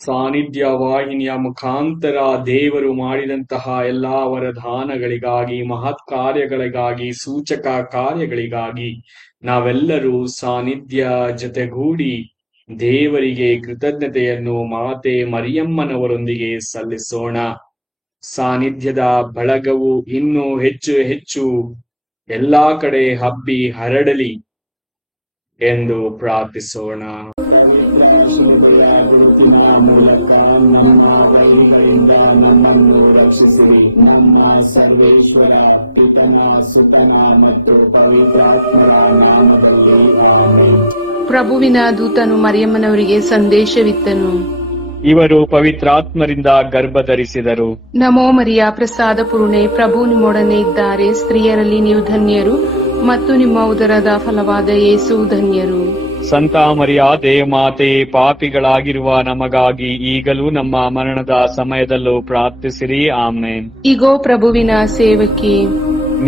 ಸಾನ್ನಿಧ್ಯ ವಾಹಿನಿಯ ಮುಖಾಂತರ ದೇವರು ಮಾಡಿದಂತಹ ಎಲ್ಲಾ ವರದಾನಗಳಿಗಾಗಿ, ಮಹತ್ ಕಾರ್ಯಗಳಿಗಾಗಿ, ಸೂಚಕ ಕಾರ್ಯಗಳಿಗಾಗಿ ನಾವೆಲ್ಲರೂ ಸಾನ್ನಿಧ್ಯ ಜೊತೆಗೂಡಿ ದೇವರಿಗೆ ಕೃತಜ್ಞತೆಯನ್ನು ಮಾತೆ ಮರಿಯಮ್ಮನವರೊಂದಿಗೆ ಸಲ್ಲಿಸೋಣ. ಸಾನ್ನಿಧ್ಯದ ಬಳಗವು ಇನ್ನೂ ಹೆಚ್ಚು ಹೆಚ್ಚು ಎಲ್ಲಾ ಕಡೆ ಹಬ್ಬಿ ಹರಡಲಿ ಎಂದು ಪ್ರಾರ್ಥಿಸೋಣ. ಮೂಲಕ ನಮ್ಮ ವೈರಿಗಳಿಂದ ನಮ್ಮನ್ನು ರಕ್ಷಿಸಿರಿ. ನಮ್ಮ ಸರ್ವೇಶ್ವರ ಪಿತನ ಸುತನ ಮತ್ತು ಪವಿತ್ರಾತ್ಮರ ನಾಮದಲ್ಲಿ ಆಮೆನ್. ಪ್ರಭುವಿನ ದೂತನು ಮರಿಯಮ್ಮನವರಿಗೆ ಸಂದೇಶವಿತ್ತನು. ಇವರು ಪವಿತ್ರಾತ್ಮರಿಂದ ಗರ್ಭಧರಿಸಿದರು. ನಮೋ ಮರಿಯ ಪ್ರಸಾದ ಪೂರ್ಣೆ, ಪ್ರಭು ನಿಮ್ಮೊಡನೆ ಇದ್ದಾರೆ. ಸ್ತ್ರೀಯರಲ್ಲಿ ನೀವು ಧನ್ಯರು ಮತ್ತು ನಿಮ್ಮ ಉದರದ ಫಲವಾದ ಯೇಸು ಧನ್ಯರು. ಸಂತ ಮರಿಯ ದೇವಮಾತೆ, ಪಾಪಿಗಳಾಗಿರುವ ನಮಗಾಗಿ ಈಗಲೂ ನಮ್ಮ ಮರಣದ ಸಮಯದಲ್ಲೂ ಪ್ರಾರ್ಥಿಸಿರಿ. ಆಮೆನ್. ಇಗೋ ಪ್ರಭುವಿನ ಸೇವಕಿ,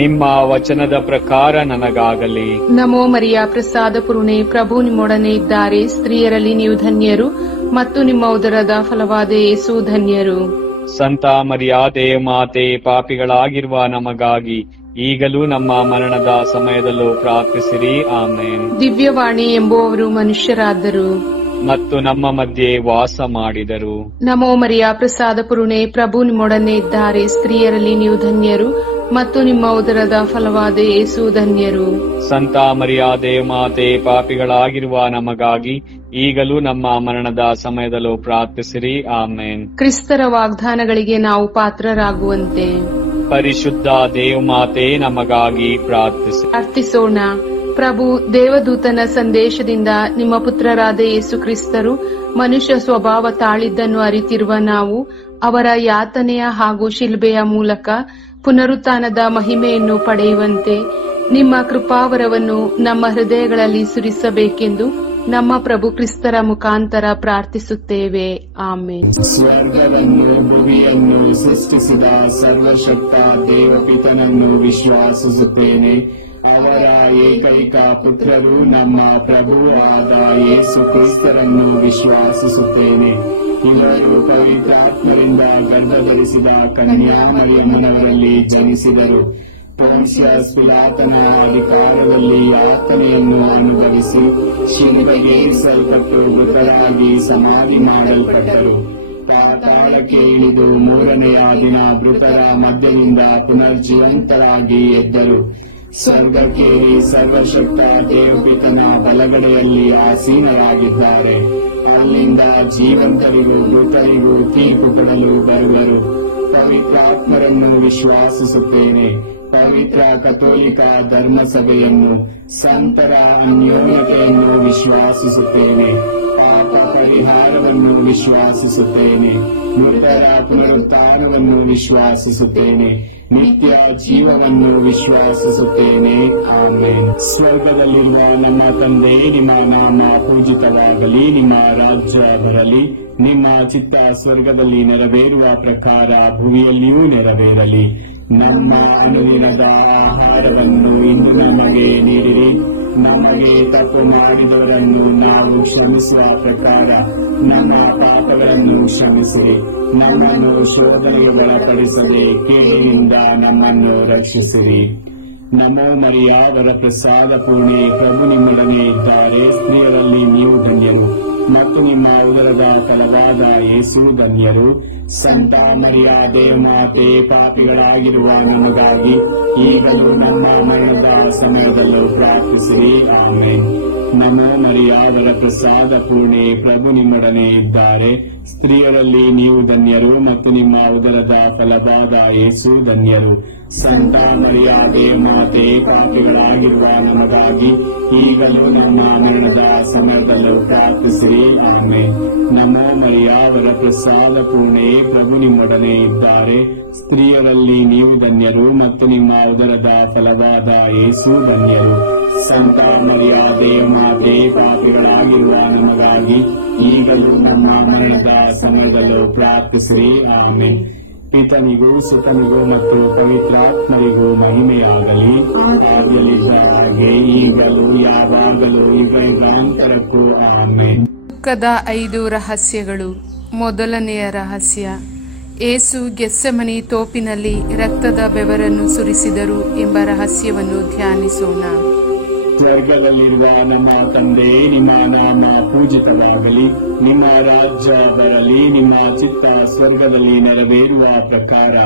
ನಿಮ್ಮ ವಚನದ ಪ್ರಕಾರ ನನಗಾಗಲಿ. ನಮೋ ಮರಿಯ ಪ್ರಸಾದ ಪೂರ್ಣೆ, ಪ್ರಭು ನಿಮ್ಮೊಡನೆ ಇದ್ದಾರೆ. ಸ್ತ್ರೀಯರಲ್ಲಿ ನೀವು ಧನ್ಯರು ಮತ್ತು ನಿಮ್ಮ ಉದರದ ಫಲವಾದ ಯೇಸು ಧನ್ಯರು. ಸಂತ ಮರಿಯ ದೇವಮಾತೆ, ಪಾಪಿಗಳಾಗಿರುವ ನಮಗಾಗಿ ಈಗಲೂ ನಮ್ಮ ಮರಣದ ಸಮಯದಲ್ಲೂ ಪ್ರಾರ್ಥಿಸಿರಿ. ಆಮೇನ್. ದಿವ್ಯವಾಣಿ ಎಂಬುವವರು ಮನುಷ್ಯರಾದರು ಮತ್ತು ನಮ್ಮ ಮಧ್ಯೆ ವಾಸ ಮಾಡಿದರು. ನಮೋ ಮರಿಯ ಪ್ರಸಾದ ಪೂರ್ಣೆ, ಪ್ರಭು ನಿಮ್ಮೊಡನೆ ಇದ್ದಾರೆ. ಸ್ತ್ರೀಯರಲ್ಲಿ ನೀವು ಧನ್ಯರು ಮತ್ತು ನಿಮ್ಮ ಉದರದ ಫಲವಾದ ಯೇಸು ಧನ್ಯರು. ಸಂತ ಮರಿಯ ದೇವಮಾತೆ, ಪಾಪಿಗಳಾಗಿರುವ ನಮಗಾಗಿ ಈಗಲೂ ನಮ್ಮ ಮರಣದ ಸಮಯದಲ್ಲೂ ಪ್ರಾರ್ಥಿಸಿರಿ. ಆಮೇನ್. ಕ್ರಿಸ್ತರ ವಾಗ್ದಾನಗಳಿಗೆ ನಾವು ಪಾತ್ರರಾಗುವಂತೆ ಪರಿಶುದ್ಧ ದೇವಮಾತೆ ನಮಗಾಗಿ ಪ್ರಾರ್ಥಿಸೋಣ. ಪ್ರಭು ದೇವದೂತನ ಸಂದೇಶದಿಂದ ನಿಮ್ಮ ಪುತ್ರರಾದ ಯೇಸು ಕ್ರಿಸ್ತರು ಮನುಷ್ಯ ಸ್ವಭಾವ ತಾಳಿದ್ದನ್ನು ಅರಿತಿರುವ ನಾವು ಅವರ ಯಾತನೆಯ ಹಾಗೂ ಶಿಲ್ಬೆಯ ಮೂಲಕ ಪುನರುತ್ಥಾನದ ಮಹಿಮೆಯನ್ನು ಪಡೆಯುವಂತೆ ನಿಮ್ಮ ಕೃಪಾವರವನ್ನು ನಮ್ಮ ಹೃದಯಗಳಲ್ಲಿ ಸುರಿಸಬೇಕೆಂದು ನಮ್ಮ ಪ್ರಭು ಕ್ರಿಸ್ತರ ಮುಖಾಂತರ ಪ್ರಾರ್ಥಿಸುತ್ತೇವೆ. ಆಮೆನ್. ಸ್ವರ್ಗವನ್ನು ಭುವಿಯನ್ನು ಸೃಷ್ಟಿಸಿದ ಸರ್ವಶಕ್ತ ದೇವಪಿತನನ್ನು ವಿಶ್ವಾಸಿಸುತ್ತೇನೆ. ಅವರ ಏಕೈಕ ಪುತ್ರರು ನಮ್ಮ ಪ್ರಭು ಆದ ಯೇಸು ಕ್ರಿಸ್ತರನ್ನು ವಿಶ್ವಾಸಿಸುತ್ತೇನೆ. ಇವರು ಪವಿತ್ರಾತ್ಮರಿಂದ ಗರ್ಭಧರಿಸಿದ ಕನ್ಯಾ ಮರಿಯಮ್ಮನವರಲ್ಲಿ ಜನಿಸಿದರು. ಪೊನ್ಸಿಯಸ್ ಪಿಲಾತನ ಅಧಿಕಾರದಲ್ಲಿ ಯಾತನೆಯನ್ನು ಅನುಭವಿಸಿ ಶಿಲುಬೆಗೆ ಏರಿಸಲ್ಪಟ್ಟು ಮೃತರಾಗಿ ಸಮಾಧಿ ಮಾಡಲ್ಪಟ್ಟರು. ಪಾತಾಳಕ್ಕೆ ಇಳಿದು ಮೂರನೆಯ ದಿನ ಮೃತರ ಮಧ್ಯದಿಂದ ಪುನರ್ಜೀವಂತರಾಗಿ ಎದ್ದರು. ಸ್ವರ್ಗಕ್ಕೇರಿ ಸರ್ವಶಕ್ತ ದೇವಪಿತನ ಬಲಗಡೆಯಲ್ಲಿ ಆಸೀನರಾಗಿದ್ದಾರೆ. ಅಲ್ಲಿಂದ ಜೀವಂತರಿಗೂ ಮೃತರಿಗೂ ತೀರ್ಪು ಕೊಡಲು ಬರುವರು. ಪವಿತ್ರಾತ್ಮರನ್ನು ವಿಶ್ವಾಸಿಸುತ್ತೇನೆ. ಪವಿತ್ರ ಕಥೋಲಿಕ ಧರ್ಮಸಭೆಯನ್ನು, ಸಂತರ ಅನ್ಯೋನ್ಯತೆಯನ್ನು ವಿಶ್ವಾಸಿಸುತ್ತೇನೆ. ಪಾಪ ಪರಿಹಾರವನ್ನು ವಿಶ್ವಾಸಿಸುತ್ತೇನೆ. ಮೃತರ ಪುನರುತ್ಥಾನವನ್ನು ವಿಶ್ವಾಸಿಸುತ್ತೇನೆ. ನಿತ್ಯ ಜೀವವನ್ನು ವಿಶ್ವಾಸಿಸುತ್ತೇನೆ. ಆಮೆನ್. ಸ್ವರ್ಗದಲ್ಲಿರುವ ನಮ್ಮ ತಂದೆ, ನಿಮ್ಮ ನಾಮ ಪೂಜಿತವಾಗಲಿ. ನಿಮ್ಮ ರಾಜ್ಯ ಬರಲಿ. ನಿಮ್ಮ ಚಿತ್ತ ಸ್ವರ್ಗದಲ್ಲಿ ನೆರವೇರುವ ಪ್ರಕಾರ ಭೂಮಿಯಲ್ಲಿಯೂ ನೆರವೇರಲಿ. ನಮ್ಮ ಅನುದಿನದ ಆಹಾರವನ್ನು ಇಂದು ನಮಗೆ ನೀಡಿರಿ. ನಮಗೆ ತಪ್ಪು ಮಾಡಿದವರನ್ನು ನಾವು ಕ್ಷಮಿಸುವ ಪ್ರಕಾರ ನಮ್ಮ ಪಾಪಗಳನ್ನು ಕ್ಷಮಿಸಿರಿ. ನಮ್ಮನ್ನು ಶೋಧನೆಗೆ ಒಳಪಡಿಸದೆ ಕೇಳಿನಿಂದ ನಮ್ಮನ್ನು ರಕ್ಷಿಸಿರಿ. ನಮೋ ಮರಿಯ ವರಪ್ರಸಾದ ಪೂರ್ಣೆ, ಪ್ರಭು ನಿಮ್ಮೊಡನೆ ಇದ್ದಾರೆ. ಸ್ತ್ರೀಯರಲ್ಲಿ ನೀವು ಧನ್ಯರು ಮತ್ತು ನಿಮ್ಮ ಉದರದ ಫಲವಾದ ಯೇಸು ಧನ್ಯರು. ಸಂತ ಮರಿಯ ದೇವಮಾತೆ, ಪಾಪಿಗಳಾಗಿರುವ ನಮಗಾಗಿ ಈಗಲೂ ನಮ್ಮ ಮರಣದ ಸಮಯದಲ್ಲೂ ಪ್ರಾರ್ಥಿಸಿರಿ. ಆಮೆನ್. ನಮೋ ಮರಿಯ ವರಪ್ರಸಾದ ಪೂರ್ಣೆ, ಪ್ರಭು ನಿಮ್ಮೊಡನೆ ಇದ್ದಾರೆ. ಸ್ತ್ರೀಯರಲ್ಲಿ ನೀವು ಧನ್ಯರು ಮತ್ತು ನಿಮ್ಮ ಉದರದ ಫಲವಾದ ಯೇಸು ಧನ್ಯರು. ಸಂತ ಮರಿಯ ದೇವಮಾತೆ, ಪಾಪಿಗಳಾಗಿರುವ ನಮಗಾಗಿ ಈಗಲೂ ನಮ್ಮ ಮರಣದ ಸಮಯದಲ್ಲೂ ಪ್ರಾರ್ಥಿಸಿರಿ. ಆಮೆನ್. ನಮೋ ಮರಿಯ ವರಪ್ರಸಾದ ಪೂರ್ಣೆ, ಪ್ರಭು ನಿಮ್ಮೊಡನೆ ಇದ್ದಾರೆ. ಸ್ತ್ರೀಯರಲ್ಲಿ ನೀವು ಧನ್ಯರು ಮತ್ತು ನಿಮ್ಮ ಉದರದ ಫಲವಾದ ಯೇಸು ಧನ್ಯರು. ಸಂತ ಮರಿಯ ದೇವಮಾತೆ, ಪಾಪಿಗಳಾಗಿರುವ ನಮಗಾಗಿ ಈಗಲೂ ನಮ್ಮ ಮರಣದ ಸಮಯದಲ್ಲೂ ಪ್ರಾರ್ಥಿಸಿರಿ. ಆಮೆನ್. ಪಿತನಿಗೂ ಸುತನಿಗೂ ಮತ್ತು ಪವಿತ್ರಾತ್ಮರಿಗೂ ಮಹಿಮೆಯಾಗಲಿ. ಆಗಲಿದ್ದ ಹಾಗೆ ಈಗಲೂ ಯಾವಾಗಲೂ ಯುಗಾಂತರಕ್ಕೂ ಆಮೆನ್. ದುಃಖದ 5 ರಹಸ್ಯಗಳು. ಮೊದಲನೆಯ ರಹಸ್ಯ, ಏಸು ಗೆತ್ಸೆಮನಿ ತೋಪಿನಲ್ಲಿ ರಕ್ತದ ಬೆವರನ್ನು ಸುರಿಸಿದರು ಎಂಬ ರಹಸ್ಯವನ್ನು ಧ್ಯಾನಿಸೋಣ. ಸ್ವರ್ಗದಲ್ಲಿರುವ ನಮ್ಮ ತಂದೆ, ನಿಮ್ಮ ನಾಮ ಪೂಜಿತವಾಗಲಿ, ನಿಮ್ಮ ರಾಜ್ಯ ಬರಲಿ, ನಿಮ್ಮ ಚಿತ್ತ ಸ್ವರ್ಗದಲ್ಲಿ ನೆರವೇರುವ ಪ್ರಕಾರ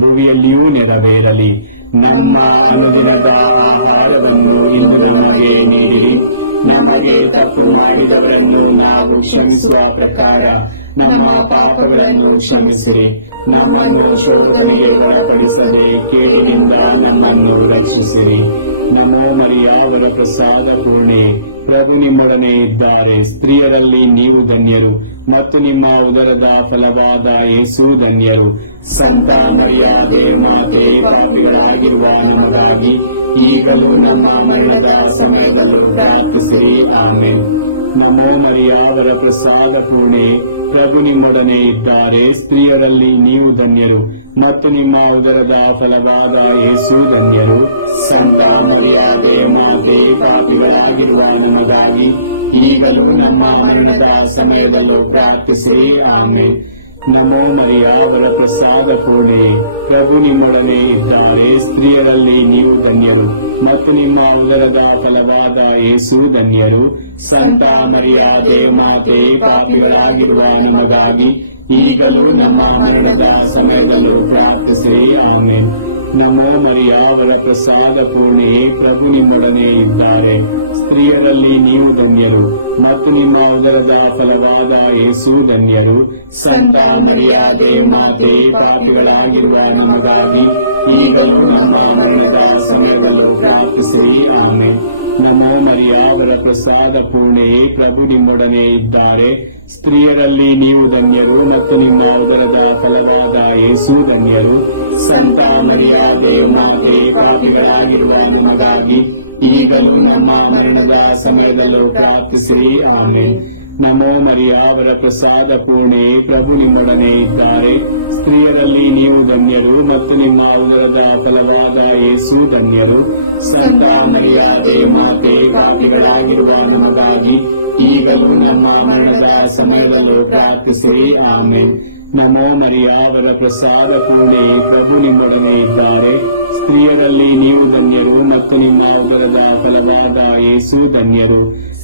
ಭೂಮಿಯಲ್ಲಿಯೂ ನೆರವೇರಲಿ. ನಮ್ಮ ಅನುದಿನದ ಆಹಾರವನ್ನು ಇಂದು ನಮಗೆ ನೀಡಿರಿ. ನಮಗೆ ತಪ್ಪು ಮಾಡಿದವರನ್ನು ನಾವು ಕ್ಷಮಿಸುವ ಪ್ರಕಾರ ನಮ್ಮ ಪಾಪಗಳನ್ನು ಕ್ಷಮಿಸಿರಿ. ನಮ್ಮನ್ನು ಶೋಧನೆಗೆ ಒಳಪಡಿಸದೆ ಕೇಡಿನಿಂದ ನಮ್ಮನ್ನು ರಕ್ಷಿಸಿರಿ. ನಮೋ ಮರಿಯಾವರ ಪ್ರಸಾದ ಪೂರ್ಣೆ, ಪ್ರಭು ನಿಮ್ಮೊಡನೆ ಇದ್ದಾರೆ. ಸ್ತ್ರೀಯರಲ್ಲಿ ನೀವು ಧನ್ಯರು ಮತ್ತು ನಿಮ್ಮ ಉದರದ ಫಲವಾದ ಯೇಸು ಧನ್ಯರು. ಸಂತ ಮರಿಯಾದೆ ಮಾತೆ, ಪಾಪಿಗಳಾಗಿರುವ ನಮಗಾಗಿ ಈಗಲೂ ನಮ್ಮ ಮರಣದ ಸಮಯದಲ್ಲೂ ಪ್ರಾರ್ಥಿಸಿರಿ. ಆಮೆನ್. ನಮೋ ಮರಿಯಾವರ ಪ್ರಸಾದ ಪೂರ್ಣೆ, ಪ್ರಭು ನಿಮ್ಮೊಡನೆ ಇದ್ದಾರೆ. ಸ್ತ್ರೀಯರಲ್ಲಿ ನೀವು ಧನ್ಯರು ಮತ್ತು ನಿಮ್ಮ ಉದರದ ಫಲವಾದ ಯೇಸು ಧನ್ಯರು. ಸಂತ ಮರಿಯಾದೆ ಮಾತೆ, ಪಾಪಿಗಳಾಗಿರುವ ನಮಗಾಗಿ ಈಗಲೂ ನಮ್ಮ ಮರಣದ ಸಮಯದಲ್ಲೂ ಪ್ರಾರ್ಥಿಸಿರಿ. ಆಮೆನ್. ನಮೋ ಮರಿಯಾವರ ಪ್ರಸಾದ ಪೂರ್ಣೆ, ಪ್ರಭು ನಿಮ್ಮೊಡನೆ ಇದ್ದಾರೆ. ಸ್ತ್ರೀಯರಲ್ಲಿ ನೀವು ಧನ್ಯರು ಮತ್ತು ನಿಮ್ಮ ಉದರದ ಫಲವಾದ ಯೇಸು ಧನ್ಯರು. ಸಂತ ಮರಿಯಾದೆ ಮಾತೆ, ಪಾಪಿಗಳಾಗಿರುವ ನಮಗಾಗಿ ಈಗಲೂ ನಮ್ಮ ಮರಣದ ಸಮಯದಲ್ಲೂ ಪ್ರಾರ್ಥಿಸಿರಿ. ಆಮೆನ್. ನಮೋ ಮರಿಯಾವರ ಪ್ರಸಾದ ಪೂರ್ಣೆ, ಪ್ರಭು ನಿಮ್ಮೊಡನೆ ಇದ್ದಾರೆ. ಸ್ತ್ರೀಯರಲ್ಲಿ ನೀವು ಧನ್ಯರು ಮತ್ತು ನಿಮ್ಮ ಉದರದ ಫಲವಾದ ಯೇಸು ಧನ್ಯರು. ಸಂತ ಮರಿಯಾದೆ ಮಾತೆ, ಪಾಪಿಗಳಾಗಿರುವ ನಮಗಾಗಿ ಈಗಲೂ ನಮ್ಮ ಮರಣದ ಸಮಯದಲ್ಲೂ ಪ್ರಾರ್ಥಿಸಿರಿ. ಆಮೆನ್. ನಮೋ ಮರಿಯಾವರ ಪ್ರಸಾದ ಪೂರ್ಣೆ, ಪ್ರಭು ನಿಮ್ಮೊಡನೆ ಇದ್ದಾರೆ. ಸ್ತ್ರೀಯರಲ್ಲಿ ನೀವು ಧನ್ಯರು ಮತ್ತು ನಿಮ್ಮ ಉದರದ ಫಲವಾದ ಯೇಸು ಧನ್ಯರು. ಸಂತ ಮರಿಯಾದೆ ಮಾತೆ, ಪಾಪಿಗಳಾಗಿರುವ ನಮಗಾಗಿ ಈಗಲೂ ನಮ್ಮ ಮರಣದ ಸಮಯದಲ್ಲೂ ಪ್ರಾರ್ಥಿಸಿರಿ. ಆಮೆನ್. ನಮೋ ಮರಿಯಾವರ ಪ್ರಸಾದ ಪೂರ್ಣೆ, ಪ್ರಭು ನಿಮ್ಮೊಡನೆ ಇದ್ದಾರೆ. ಸ್ತ್ರೀಯರಲ್ಲಿ ನೀವು ಧನ್ಯರು ಮತ್ತು ನಿಮ್ಮ ಉದರದ ಫಲವಾದ ಯೇಸು ಧನ್ಯರು. ಸಂತ ಮರಿಯಾದೆ ಮಾತೆ, ಪಾಪಿಗಳಾಗಿರುವ ನಮಗಾಗಿ ಈಗಲೂ ನಮ್ಮ ಮರಣದ ಸಮಯದಲ್ಲೂ ಪ್ರಾರ್ಥಿಸಿರಿ. ಆಮೆನ್. ನಮೋ ಮರಿಯಾವರ ಪ್ರಸಾದ ಪೂರ್ಣೆ, ಪ್ರಭು ನಿಮ್ಮೊಡನೆ ಇದ್ದಾರೆ. ಸ್ತ್ರೀಯರಲ್ಲಿ ನೀವು ಧನ್ಯರು ಮತ್ತು ನಿಮ್ಮ ಉದರದ ಫಲವಾದ ಯೇಸು ಧನ್ಯರು.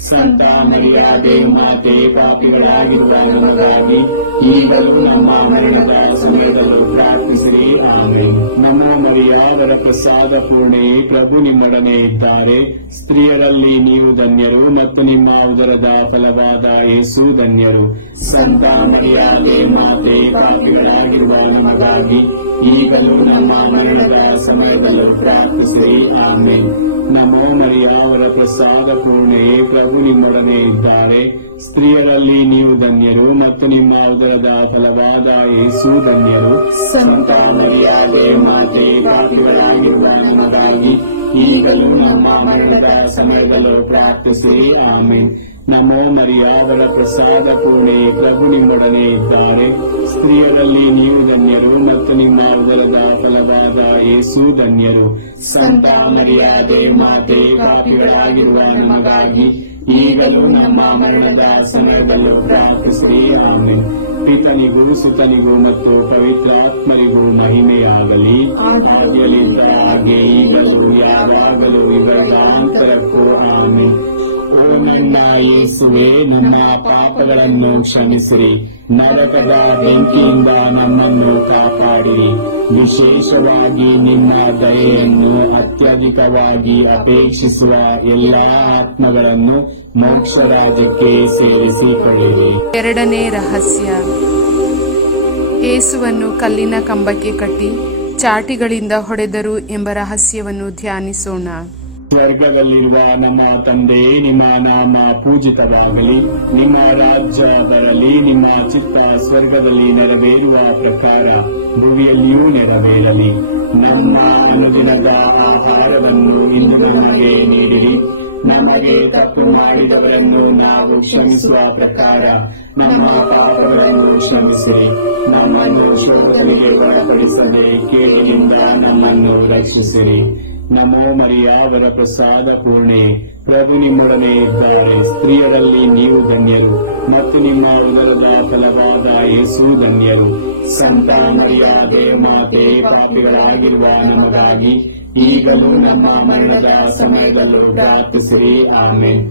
ಸಂತ ಮರಿಯಾದೆ ಮಾತೆ, ಪಾಪಿಗಳಾಗಿರುವ ನಮಗಾಗಿ ಈಗಲೂ ನಮ್ಮ ಮರಣದ ಸಮಯದಲ್ಲೂ ಪ್ರಾರ್ಥಿಸಿರಿ. ಆಮೆನ್. ನಮೋ ಮರಿಯಾವರ ಪ್ರಸಾದ ಪೂರ್ಣೆ, ಪ್ರಭು ನಿಮ್ಮೊಡನೆ ಇದ್ದಾರೆ. ಸ್ತ್ರೀಯರಲ್ಲಿ ನೀವು ಧನ್ಯರು ಮತ್ತು ನಿಮ್ಮ ಉದರದ ಫಲವಾದ ಯೇಸು ಧನ್ಯರು. ಸಂತ ಮರಿಯಾದೆ ಮಾತೆ, ಪಾಪಿಗಳಾಗಿರುವ ನಮಗಾಗಿ ಈಗಲೂ ನಮ್ಮ ಮರಣದ ಸಮಯದಲ್ಲೂ ಪ್ರಾರ್ಥಿಸಿರಿ. ಆಮೆನ್. ನಮೋ ಮರಿಯಾವರ ಪ್ರಸಾದ ಪೂರ್ಣೆ, ಪ್ರಭು ನಿಮ್ಮೊಡನೆ ಇದ್ದಾರೆ. ಸ್ತ್ರೀಯರಲ್ಲಿ ನೀವು ಧನ್ಯರು ಮತ್ತು ನಿಮ್ಮ ಉದರದ ಫಲವಾದ ಯೇಸು ಧನ್ಯರು. ಸಂತ ಮರಿಯಾದೆ ಮಾತೆ, ಪಾಪಿಗಳಾಗಿರುವ ನಮಗಾಗಿ ಈಗಲೂ ನಮ್ಮ ಮರಣದ ಸಮಯದಲ್ಲೂ ಪ್ರಾರ್ಥಿಸಿರಿ. ಆಮೆನ್. ನಮೋ ಮರಿಯಾವರ ಪ್ರಸಾದ ಪೂರ್ಣೆ, ಪ್ರಭು ನಿಮ್ಮೊಡನೆ ಇದ್ದಾರೆ. ಸ್ತ್ರೀಯರಲ್ಲಿ ನೀವು ಧನ್ಯರು ಮತ್ತು ನಿಮ್ಮ ಉದರದ ಫಲವಾದ ಯೇಸು ಧನ್ಯರು. ಸಂತ ಮರಿಯಾದೆ ಮಾತೆ, ಪಾಪಿಗಳಾಗಿರುವ ನಮಗಾಗಿ ಈಗಲೂ ನಮ್ಮ ಮರಣದ ಸಮಯದಲ್ಲೂ ಪ್ರಾರ್ಥಿಸಿರಿ. ಆಮೆನ್. ಪಿತನಿಗೂ ಸುತನಿಗೂ ಮತ್ತು ಪವಿತ್ರಾತ್ಮರಿಗೂ ಮಹಿಮೆಯಾಗಲಿ, ಆದಿಯಲ್ಲಿದ್ದ ಹಾಗೆ ಈಗಲೂ ಯಾವಾಗಲೂ ಯುಗಾಂತರಕ್ಕೂ. ಆಮೆನ್. ಓ ನನ್ನ ಯೇಸುವೆ, ನಮ್ಮ ಪಾಪಗಳನ್ನು ಕ್ಷಮಿಸಿರಿ, ನರಕದ ಬೆಂಕಿಯಿಂದ ನಮ್ಮನ್ನು ಕಾಪಾಡಿರಿ. ವಿಶೇಷವಾಗಿ ನಿಮ್ಮ ದಯೆಯನ್ನು ಅತ್ಯಧಿಕವಾಗಿ ಅಪೇಕ್ಷಿಸುವ ಎಲ್ಲಾ ಆತ್ಮಗಳನ್ನು ಮೋಕ್ಷ ರಾಜ್ಯಕ್ಕೆ ಸೇರಿಸಿಕೊಳ್ಳಿರಿ. ಎರಡನೇ ರಹಸ್ಯ, ಯೇಸುವನ್ನು ಕಲ್ಲಿನ ಕಂಬಕ್ಕೆ ಕಟ್ಟಿ ಚಾಟಿಗಳಿಂದ ಹೊಡೆದರು ಎಂಬ ರಹಸ್ಯವನ್ನು ಧ್ಯಾನಿಸೋಣ. ಸ್ವರ್ಗದಲ್ಲಿರುವ ನಮ್ಮ ತಂದೆ, ನಿಮ್ಮ ನಾಮ ಪೂಜಿತವಾಗಲಿ, ನಿಮ್ಮ ರಾಜ್ಯ ಬರಲಿ, ನಿಮ್ಮ ಚಿತ್ತ ಸ್ವರ್ಗದಲ್ಲಿ ನೆರವೇರುವ ಪ್ರಕಾರ ಭೂಮಿಯಲ್ಲಿಯೂ ನೆರವೇರಲಿ. ನಮ್ಮ ಅನುದಿನದ ಆಹಾರವನ್ನು ಇಂದು ನಮಗೆ ನೀಡಿರಿ. ನಮಗೆ ತಪ್ಪು ಮಾಡಿದವರನ್ನು ನಾವು ಕ್ಷಮಿಸುವ ಪ್ರಕಾರ ನಮ್ಮ ಪಾಪಗಳನ್ನು ಕ್ಷಮಿಸಿರಿ. ನಮ್ಮನ್ನು ಶೋಧನೆಗೆ ಒಳಪಡಿಸದೆ ಕೇಡಿನಿಂದ ನಮ್ಮನ್ನು ರಕ್ಷಿಸಿರಿ. ನಮೋ ಮರಿಯಾವರ ಪ್ರಸಾದ ಪೂರ್ಣೆ, ಪ್ರಭು ನಿಮ್ಮೊಡನೆ ಇದ್ದಾರೆ. ಸ್ತ್ರೀಯರಲ್ಲಿ ನೀವು ಧನ್ಯರು ಮತ್ತು ನಿಮ್ಮ ಉದರದ ಫಲವಾದ ಯೇಸು ಧನ್ಯರು. ಸಂತ ಮರಿಯಾದೆ ಮಾತೆ, ಪಾಪಿಗಳಾಗಿರುವ ನಮಗಾಗಿ ಈಗಲೂ ನಮ್ಮ ಮರಣದ ಸಮಯದಲ್ಲೂ ಪ್ರಾರ್ಥಿಸಿರಿ. ಆಮೆನ್.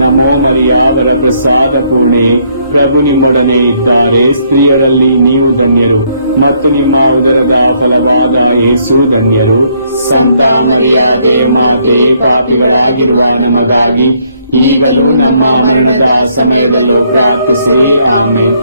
ನಮೋ ಮರಿಯಾವರ ಪ್ರಸಾದ ಪೂರ್ಣೆ, ಪ್ರಭು ನಿಮ್ಮೊಡನೆ ಇದ್ದಾರೆ. ಸ್ತ್ರೀಯರಲ್ಲಿ ನೀವು ಧನ್ಯರು ಮತ್ತು ನಿಮ್ಮ ಉದರದ ಫಲವಾದ ಯೇಸು ಧನ್ಯರು. ಸಂತ ಮರಿಯಾದೆ ಮಾತೆ, ಪಾಪಿಗಳಾಗಿರುವ ನಮಗಾಗಿ ಈಗಲೂ ನಮ್ಮ ಮರಣದ ಸಮಯದಲ್ಲೂ ಪ್ರಾರ್ಥಿಸಿರಿ. ಆಮೆನ್.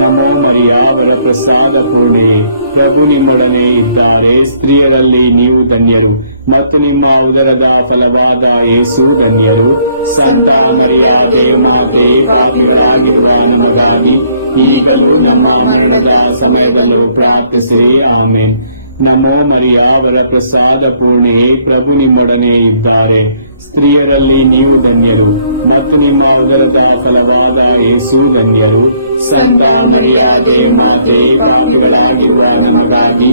ನಮೋ ಮರಿಯಾವರ ಪ್ರಸಾದ ಪೂರ್ಣೆ, ಪ್ರಭು ನಿಮ್ಮೊಡನೆ ಇದ್ದಾರೆ. ಸ್ತ್ರೀಯರಲ್ಲಿ ನೀವು ಧನ್ಯರು ಮತ್ತು ನಿಮ್ಮ ಉದರದ ಫಲವಾದ ಯೇಸು ಧನ್ಯರು. ಸಂತ ಮರಿಯಾದೆ ಮಾತೆ, ಪಾಪಿಗಳಾಗಿರುವ ನಮಗಾಗಿ ಈಗಲೂ ನಮ್ಮ ಮರಣದ ಸಮಯದಲ್ಲೂ ಪ್ರಾರ್ಥಿಸಿರಿ. ಆಮೆನ್. ನಮೋ ಮರಿಯಾವರ ಪ್ರಸಾದ ಪೂರ್ಣೆ, ಪ್ರಭು ನಿಮ್ಮೊಡನೆ ಇದ್ದಾರೆ. ಸ್ತ್ರೀಯರಲ್ಲಿ ನೀವು ಧನ್ಯರು ಮತ್ತು ನಿಮ್ಮ ಉದರದ ಫಲವಾದ ಯೇಸು ಧನ್ಯರು. ಸಂತ ಮರಿಯಾದೆ ಮಾತೆ, ಪಾಪಿಗಳಾಗಿರುವ ನಮಗಾಗಿ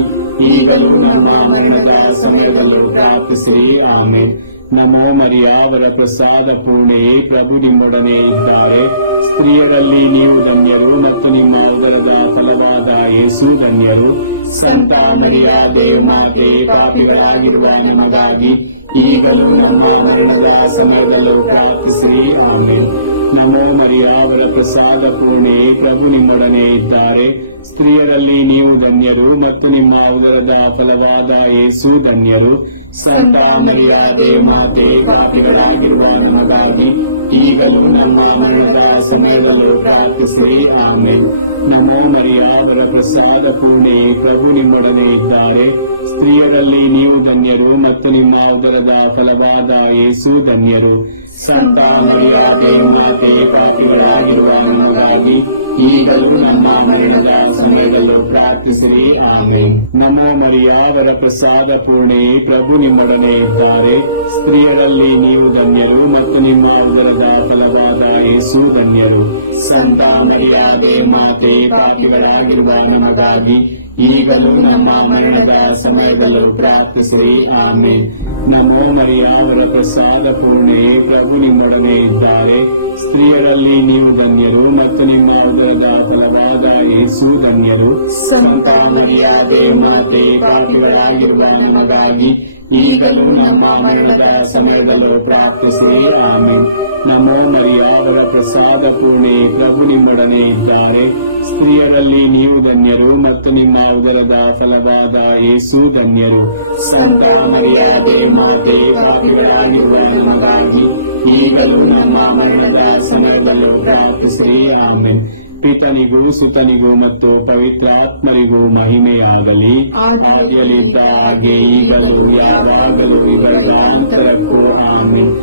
ಈಗಲೂ ನಮ್ಮ ಮರಣದ ಸಮಯದಲ್ಲೂ ಪ್ರಾರ್ಥಿಸಿರಿ. ಆಮೆನ್. ನಮೋ ಮರಿಯಾವರ ಪ್ರಸಾದ ಪೂರ್ಣೆ, ಪ್ರಭು ನಿಮ್ಮೊಡನೆ ಇದ್ದಾರೆ. ಸ್ತ್ರೀಯರಲ್ಲಿ ನೀವು ಧನ್ಯರು ಮತ್ತು ನಿಮ್ಮ ಉದರದ ಫಲವಾದ ಯೇಸು ಧನ್ಯರು. ಸಂತ ಮರಿಯಾದೆ ಮಾತೆ, ಪಾಪಿಗಳಾಗಿರುವ ನಮಗಾಗಿ ಈಗಲೂ ನಮ್ಮ ಮರಣದ ಸಮಯದಲ್ಲೂ ಪ್ರಾರ್ಥಿಸಿರಿ. ಆಮೆನ್. ನಮೋ ಮರಿಯಾವರ ಪ್ರಸಾದ ಪೂರ್ಣೆ, ಪ್ರಭು ನಿಮ್ಮೊಡನೆ ಇದ್ದಾರೆ. ಸ್ತ್ರೀಯರಲ್ಲಿ ನೀವು ಧನ್ಯರು ಮತ್ತು ನಿಮ್ಮ ಉದರದ ಫಲವಾದ ಯೇಸು ಧನ್ಯರು. ಸಂತ ಮರಿಯಾದೆ ಮಾತೆ, ಪಾಪಿಗಳಾಗಿರುವ ನಮಗಾಗಿ ಈಗಲೂ ನಮ್ಮ ಮರಣದ ಸಮಯದಲ್ಲೂ ಪ್ರಾರ್ಥಿಸಿರಿ. ಆಮೆನ್. ನಮೋ ಮರಿಯಾವರ ಪ್ರಸಾದ ಪೂರ್ಣೆ, ಪ್ರಭು ನಿಮ್ಮೊಡನೆ ಇದ್ದಾರೆ. ಸ್ತ್ರೀಯರಲ್ಲಿ ನೀವು ಧನ್ಯರು ಮತ್ತು ನಿಮ್ಮ ಉದರದ ಫಲವಾದ ಯೇಸು ಧನ್ಯರು. ಸಂತ ಮರಿಯಾದೆ ಮಾತೆ, ಪಾಪಿಗಳಾಗಿರುವ ನಮಗಾಗಿ ಈಗಲೂ ನಮ್ಮ ಮರಣದ ಸಮಯದಲ್ಲೂ ಪ್ರಾರ್ಥಿಸಿರಿ. ಆಮೆನ್. ನಮೋ ಮರಿಯಾವರ ಪ್ರಸಾದ ಪೂರ್ಣೆ, ಪ್ರಭು ನಿಮ್ಮೊಡನೆ ಇದ್ದಾರೆ. ಸ್ತ್ರೀಯರಲ್ಲಿ ನೀವು ಧನ್ಯರು ಮತ್ತು ನಿಮ್ಮ ಉದರದ ಫಲವಾದ ಯೇಸು ಧನ್ಯರು. ಸಂತ ಮರಿಯಾದೆ ಮಾತೆ, ಪಾಪಿಗಳಾಗಿರುವ ನಮಗಾಗಿ ಈಗಲೂ ನಮ್ಮ ಮರಣದ ಸಮಯದಲ್ಲೂ ಪ್ರಾರ್ಥಿಸಿರಿ. ಆಮೆನ್. ನಮೋ ಮರಿಯಾವರ ಪ್ರಸಾದ ಪೂರ್ಣೆ, ಪ್ರಭು ನಿಮ್ಮೊಡನೆ ಇದ್ದಾರೆ. ಸ್ತ್ರೀಯರಲ್ಲಿ ನೀವು ಧನ್ಯರು ಮತ್ತು ನಿಮ್ಮ ಉದರದ ಫಲವಾದ ಯೇಸು ಧನ್ಯರು. ಸಂತ ಮರಿಯಾದೆ ಮಾತೆ, ಪಾಪಿಗಳಾಗಿರುವ ನಮಗಾಗಿ ಈಗಲೂ ನಮ್ಮ ಮರಣದ ಸಮಯದಲ್ಲೂ ಪ್ರಾರ್ಥಿಸಿರಿ. ಆಮೆನ್. ನಮೋ ಮರಿಯಾವರ ಪ್ರಸಾದ ಪೂರ್ಣೆ, ಪ್ರಭು ನಿಮ್ಮೊಡನೆ ಇದ್ದಾರೆ. ಸ್ತ್ರೀಯರಲ್ಲಿ ನೀವು ಧನ್ಯರು ಮತ್ತು ನಿಮ್ಮ ಉದರದ ಫಲವಾದ ಯೇಸು ಧನ್ಯರು. ಸಂತ ಮರಿಯಾದೆ ಮಾತೆ, ಪಾಪಿಗಳಾಗಿರುವ ನಮಗಾಗಿ ಈಗಲೂ ನಮ್ಮ ಮರಣದ ಸಮಯದಲ್ಲೂ ಪ್ರಾರ್ಥಿಸಿರಿ. ಆಮೆನ್. ಪಿತನಿಗೂ ಸುತನಿಗೂ ಮತ್ತು ಪವಿತ್ರಾತ್ಮರಿಗೂ ಮಹಿಮೆಯಾಗಲಿ. ಆದಿಯಲ್ಲಿದ್ದ ಹಾಗೆ ಈಗಲೂ ಯಾವಾಗಲೂ ಯುಗಾಂತರಕ್ಕೂ. ಆಮೆನ್.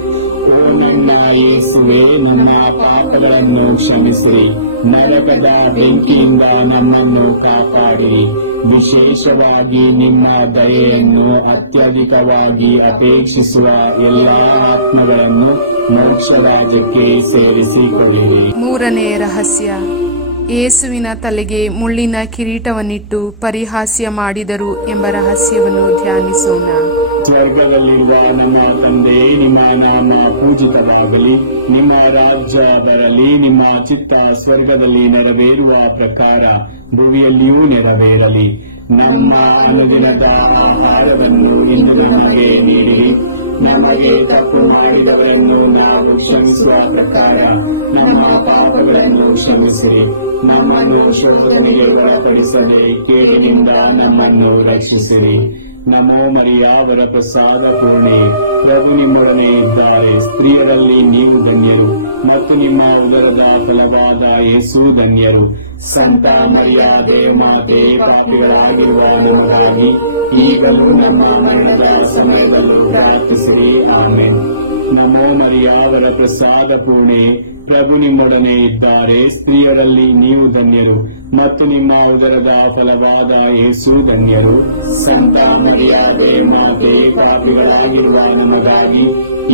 ಓ ನನ್ನ ಯೇಸುವೆ, ನಮ್ಮ ಪಾಪಗಳನ್ನು ಕ್ಷಮಿಸಿರಿ, ನರಕದ ಬೆಂಕಿಯಿಂದ ನಮ್ಮನ್ನು ಕಾಪಾಡಿರಿ. ವಿಶೇಷವಾಗಿ ನಿಮ್ಮ ದಯೆಯನ್ನು ಅತ್ಯಧಿಕವಾಗಿ ಅಪೇಕ್ಷಿಸುವ ಎಲ್ಲಾ ಆತ್ಮಗಳನ್ನು ಮೋಕ್ಷ ರಾಜ್ಯಕ್ಕೆ ಸೇರಿಸಿಕೊಳ್ಳಿರಿ. ಮೂರನೇ ರಹಸ್ಯ, ಯೇಸುವಿನ ತಲೆಗೆ ಮುಳ್ಳಿನ ಕಿರೀಟವನ್ನಿಟ್ಟು ಪರಿಹಾಸ್ಯ ಮಾಡಿದರು ಎಂಬ ರಹಸ್ಯವನ್ನು ಧ್ಯಾನಿಸೋಣ. ಸ್ವರ್ಗದಲ್ಲಿರುವ ನಮ್ಮ ತಂದೆ, ನಿಮ್ಮ ನಾಮ ಪೂಜಿತವಾಗಲಿ. ನಿಮ್ಮ ರಾಜ್ಯ ಬರಲಿ. ನಿಮ್ಮ ಚಿತ್ತ ಸ್ವರ್ಗದಲ್ಲಿ ನೆರವೇರುವ ಪ್ರಕಾರ ಭೂಮಿಯಲ್ಲಿಯೂ ನೆರವೇರಲಿ. ನಮ್ಮ ಅನುದಿನದ ಆಹಾರವನ್ನು ಇಂದು ನಮಗೆ ನೀಡಿರಿ. ನಮಗೆ ತಪ್ಪು ಮಾಡಿದವರನ್ನು ನಾವು ಕ್ಷಮಿಸುವ ಪ್ರಕಾರ ನಮ್ಮ ಪಾಪಗಳನ್ನು ಕ್ಷಮಿಸಿರಿ. ನಮ್ಮನ್ನು ಶೋಧನೆಗೆ ಒಳಪಡಿಸದೆ ಕೇಡಿನಿಂದ ನಮ್ಮನ್ನು ರಕ್ಷಿಸಿರಿ. ನಮೋ ಮರಿಯಾವರ ಪ್ರಸಾದ ಪೂರ್ಣೆ, ಪ್ರಭು ನಿಮ್ಮೊಡನೆ ಇದ್ದಾರೆ. ಸ್ತ್ರೀಯರಲ್ಲಿ ನೀವು ಧನ್ಯರು ಮತ್ತು ನಿಮ್ಮ ಉದರದ ಫಲವಾದ ಯೇಸು ಧನ್ಯರು. ಸಂತ ಮರಿಯಾದೆ ಮಾತೆ, ಪಾಪಿಗಳಾಗಿರುವ ನಮಗಾಗಿ ಈಗಲೂ ನಮ್ಮ ಮರಣದ ಸಮಯದಲ್ಲೂ ಪ್ರಾರ್ಥಿಸಿರಿ. ಆಮೆನ್. ನಮೋ ಮರಿಯಾವರ ಪ್ರಸಾದ ಪೂರ್ಣೆ, ಪ್ರಭು ನಿಮ್ಮೊಡನೆ ಇದ್ದಾರೆ. ಸ್ತ್ರೀಯರಲ್ಲಿ ನೀವು ಧನ್ಯರು ಮತ್ತು ನಿಮ್ಮ ಉದರದ ಫಲವಾದ ಯೇಸು ಧನ್ಯರು. ಸಂತ ಮರಿಯಾದೆ ಮಾತೆ, ಪಾಪಿಗಳಾಗಿರುವ ನಮಗಾಗಿ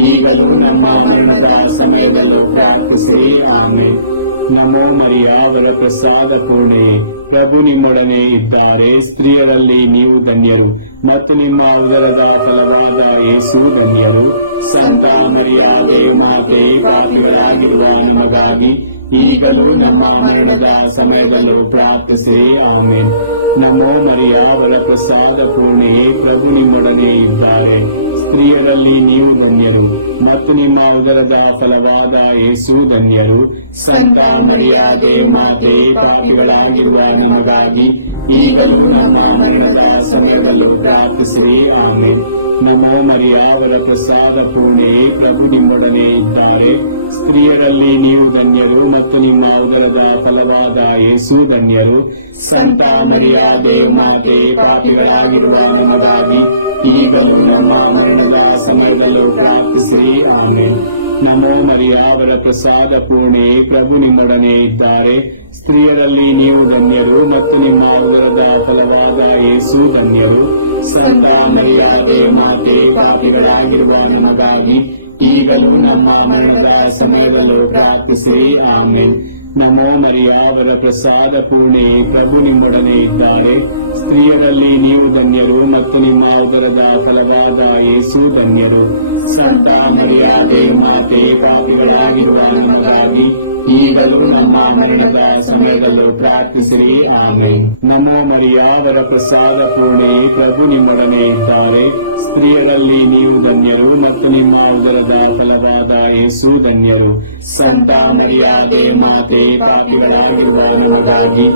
ಈಗಲೂ ನಮ್ಮ ಮರಣದ ಸಮಯದಲ್ಲೂ ಪ್ರಾರ್ಥಿಸಿರಿ. ಆಮೆನ್. ನಮೋ ಮರಿಯಾವರ ಪ್ರಸಾದ ಪೂರ್ಣೆ, ಪ್ರಭು ನಿಮ್ಮೊಡನೆ ಇದ್ದಾರೆ. ಸ್ತ್ರೀಯರಲ್ಲಿ ನೀವು ಧನ್ಯರು ಮತ್ತು ನಿಮ್ಮ ಉದರದ ಫಲವಾದ ಯೇಸು ಧನ್ಯರು. ಸಂತ ಮರಿಯಾದೆ ಮಾತೆ, ಪಾಪಿಗಳಾಗಿರುವ ನಮಗಾಗಿ ಈಗಲೂ ನಮ್ಮ ಮರಣದ ಸಮಯದಲ್ಲೂ ಪ್ರಾರ್ಥಿಸಿರಿ. ಆಮೇನ್. ನಮೋ ಮರಿಯ ವರಪ್ರಸಾದ ಪೂರ್ಣೆಯೇ, ಪ್ರಭು ನಿಮ್ಮೊಡನೆ ಇದ್ದಾರೆ. ಸ್ತ್ರೀಯರಲ್ಲಿ ನೀವು ಧನ್ಯರು ಮತ್ತು ನಿಮ್ಮ ಉದರದ ಫಲವಾದ ಯೇಸು ಧನ್ಯರು. ಸಂತ ಮರಿಯಾದೆ ಮಾತೆ, ಪಾಪಿಗಳಾಗಿರುವ ನಮಗಾಗಿ ಈಗಲೂ ನಮ್ಮ ಮರಣದ ಸಮಯದಲ್ಲೂ ಪ್ರಾರ್ಥಿಸಿರಿ. ಆಮೇನ್. ನಮೋ ಮರಿಯ ವರಪ್ರಸಾದ ಪೂರ್ಣೆಯೇ, ಪ್ರಭು ನಿಮ್ಮೊಡನೆ ಇದ್ದಾರೆ. ಸ್ತ್ರೀಯರಲ್ಲಿ ನೀವು ಧನ್ಯರು ಮತ್ತು ನಿಮ್ಮ ಉದರದ ಫಲವಾದ ಯೇಸು ಧನ್ಯರು. ಸಂತ ಮರಿಯಾದೆ ಮಾತೆ, ಪಾಪಿಗಳಾಗಿರುವ ನಮಗಾಗಿ ಈಗಲೂ ನಮ್ಮ ಮರಣದ ಸಮಯದಲ್ಲೂ ಪ್ರಾರ್ಥಿಸಿರಿ. ಆಮೇನ್. ನಮೋ ಮರಿಯ ವರಪ್ರಸಾದ ಪೂರ್ಣೆಯೇ, ಪ್ರಭು ನಿಮ್ಮೊಡನೆ ಇದ್ದಾರೆ. ಸ್ತ್ರೀಯರಲ್ಲಿ ನೀವು ಧನ್ಯರು ಮತ್ತು ನಿಮ್ಮ ಉದರದ ಫಲವಾದ ಯೇಸು ಧನ್ಯರು. ಸಂತ ಮರಿಯಾದೆ ಮಾತೆ, ಪಾಪಿಗಳಾಗಿರುವ ನಮಗಾಗಿ ಈಗಲೂ ನಮ್ಮ ಮರಣದ ಸಮಯದಲ್ಲೂ ಪ್ರಾರ್ಥಿಸಿರಿ. ಆಮೇನ್. ನಮೋ ಮರಿಯ ವರಪ್ರಸಾದ ಪೂರ್ಣೆಯೇ, ಪ್ರಭು ನಿಮ್ಮೊಡನೆ ಇದ್ದಾರೆ. ಸ್ತ್ರೀಯರಲ್ಲಿ ನೀವು ಧನ್ಯರು ಮತ್ತು ನಿಮ್ಮ ಉದರದ ಫಲವಾದ ಯೇಸು ಧನ್ಯರು. ಸಂತ ಮರಿಯಾದೆ ಮಾತೆ, ಪಾಪಿಗಳಾಗಿರುವ ನಮಗಾಗಿ ಈಗಲೂ ನಮ್ಮ ಮರಣದ ಸಮಯದಲ್ಲೂ ಪ್ರಾರ್ಥಿಸಿರಿ. ಆಮೇನ್. ನಮೋ ಮರಿಯ ವರಪ್ರಸಾದ ಪೂರ್ಣೆಯೇ, ಪ್ರಭು ನಿಮ್ಮೊಡನೆ ಇದ್ದಾರೆ. ಸ್ತ್ರೀಯರಲ್ಲಿ ನೀವು ಧನ್ಯರು ಮತ್ತು ನಿಮ್ಮ ಉದರದ ಫಲವಾದ ಯೇಸು ಧನ್ಯರು. ಸಂತ ಮರಿಯಾದೆ ಮಾತೆ, ಪಾಪಿಗಳಾಗಿರುವ ನಮಗಾಗಿ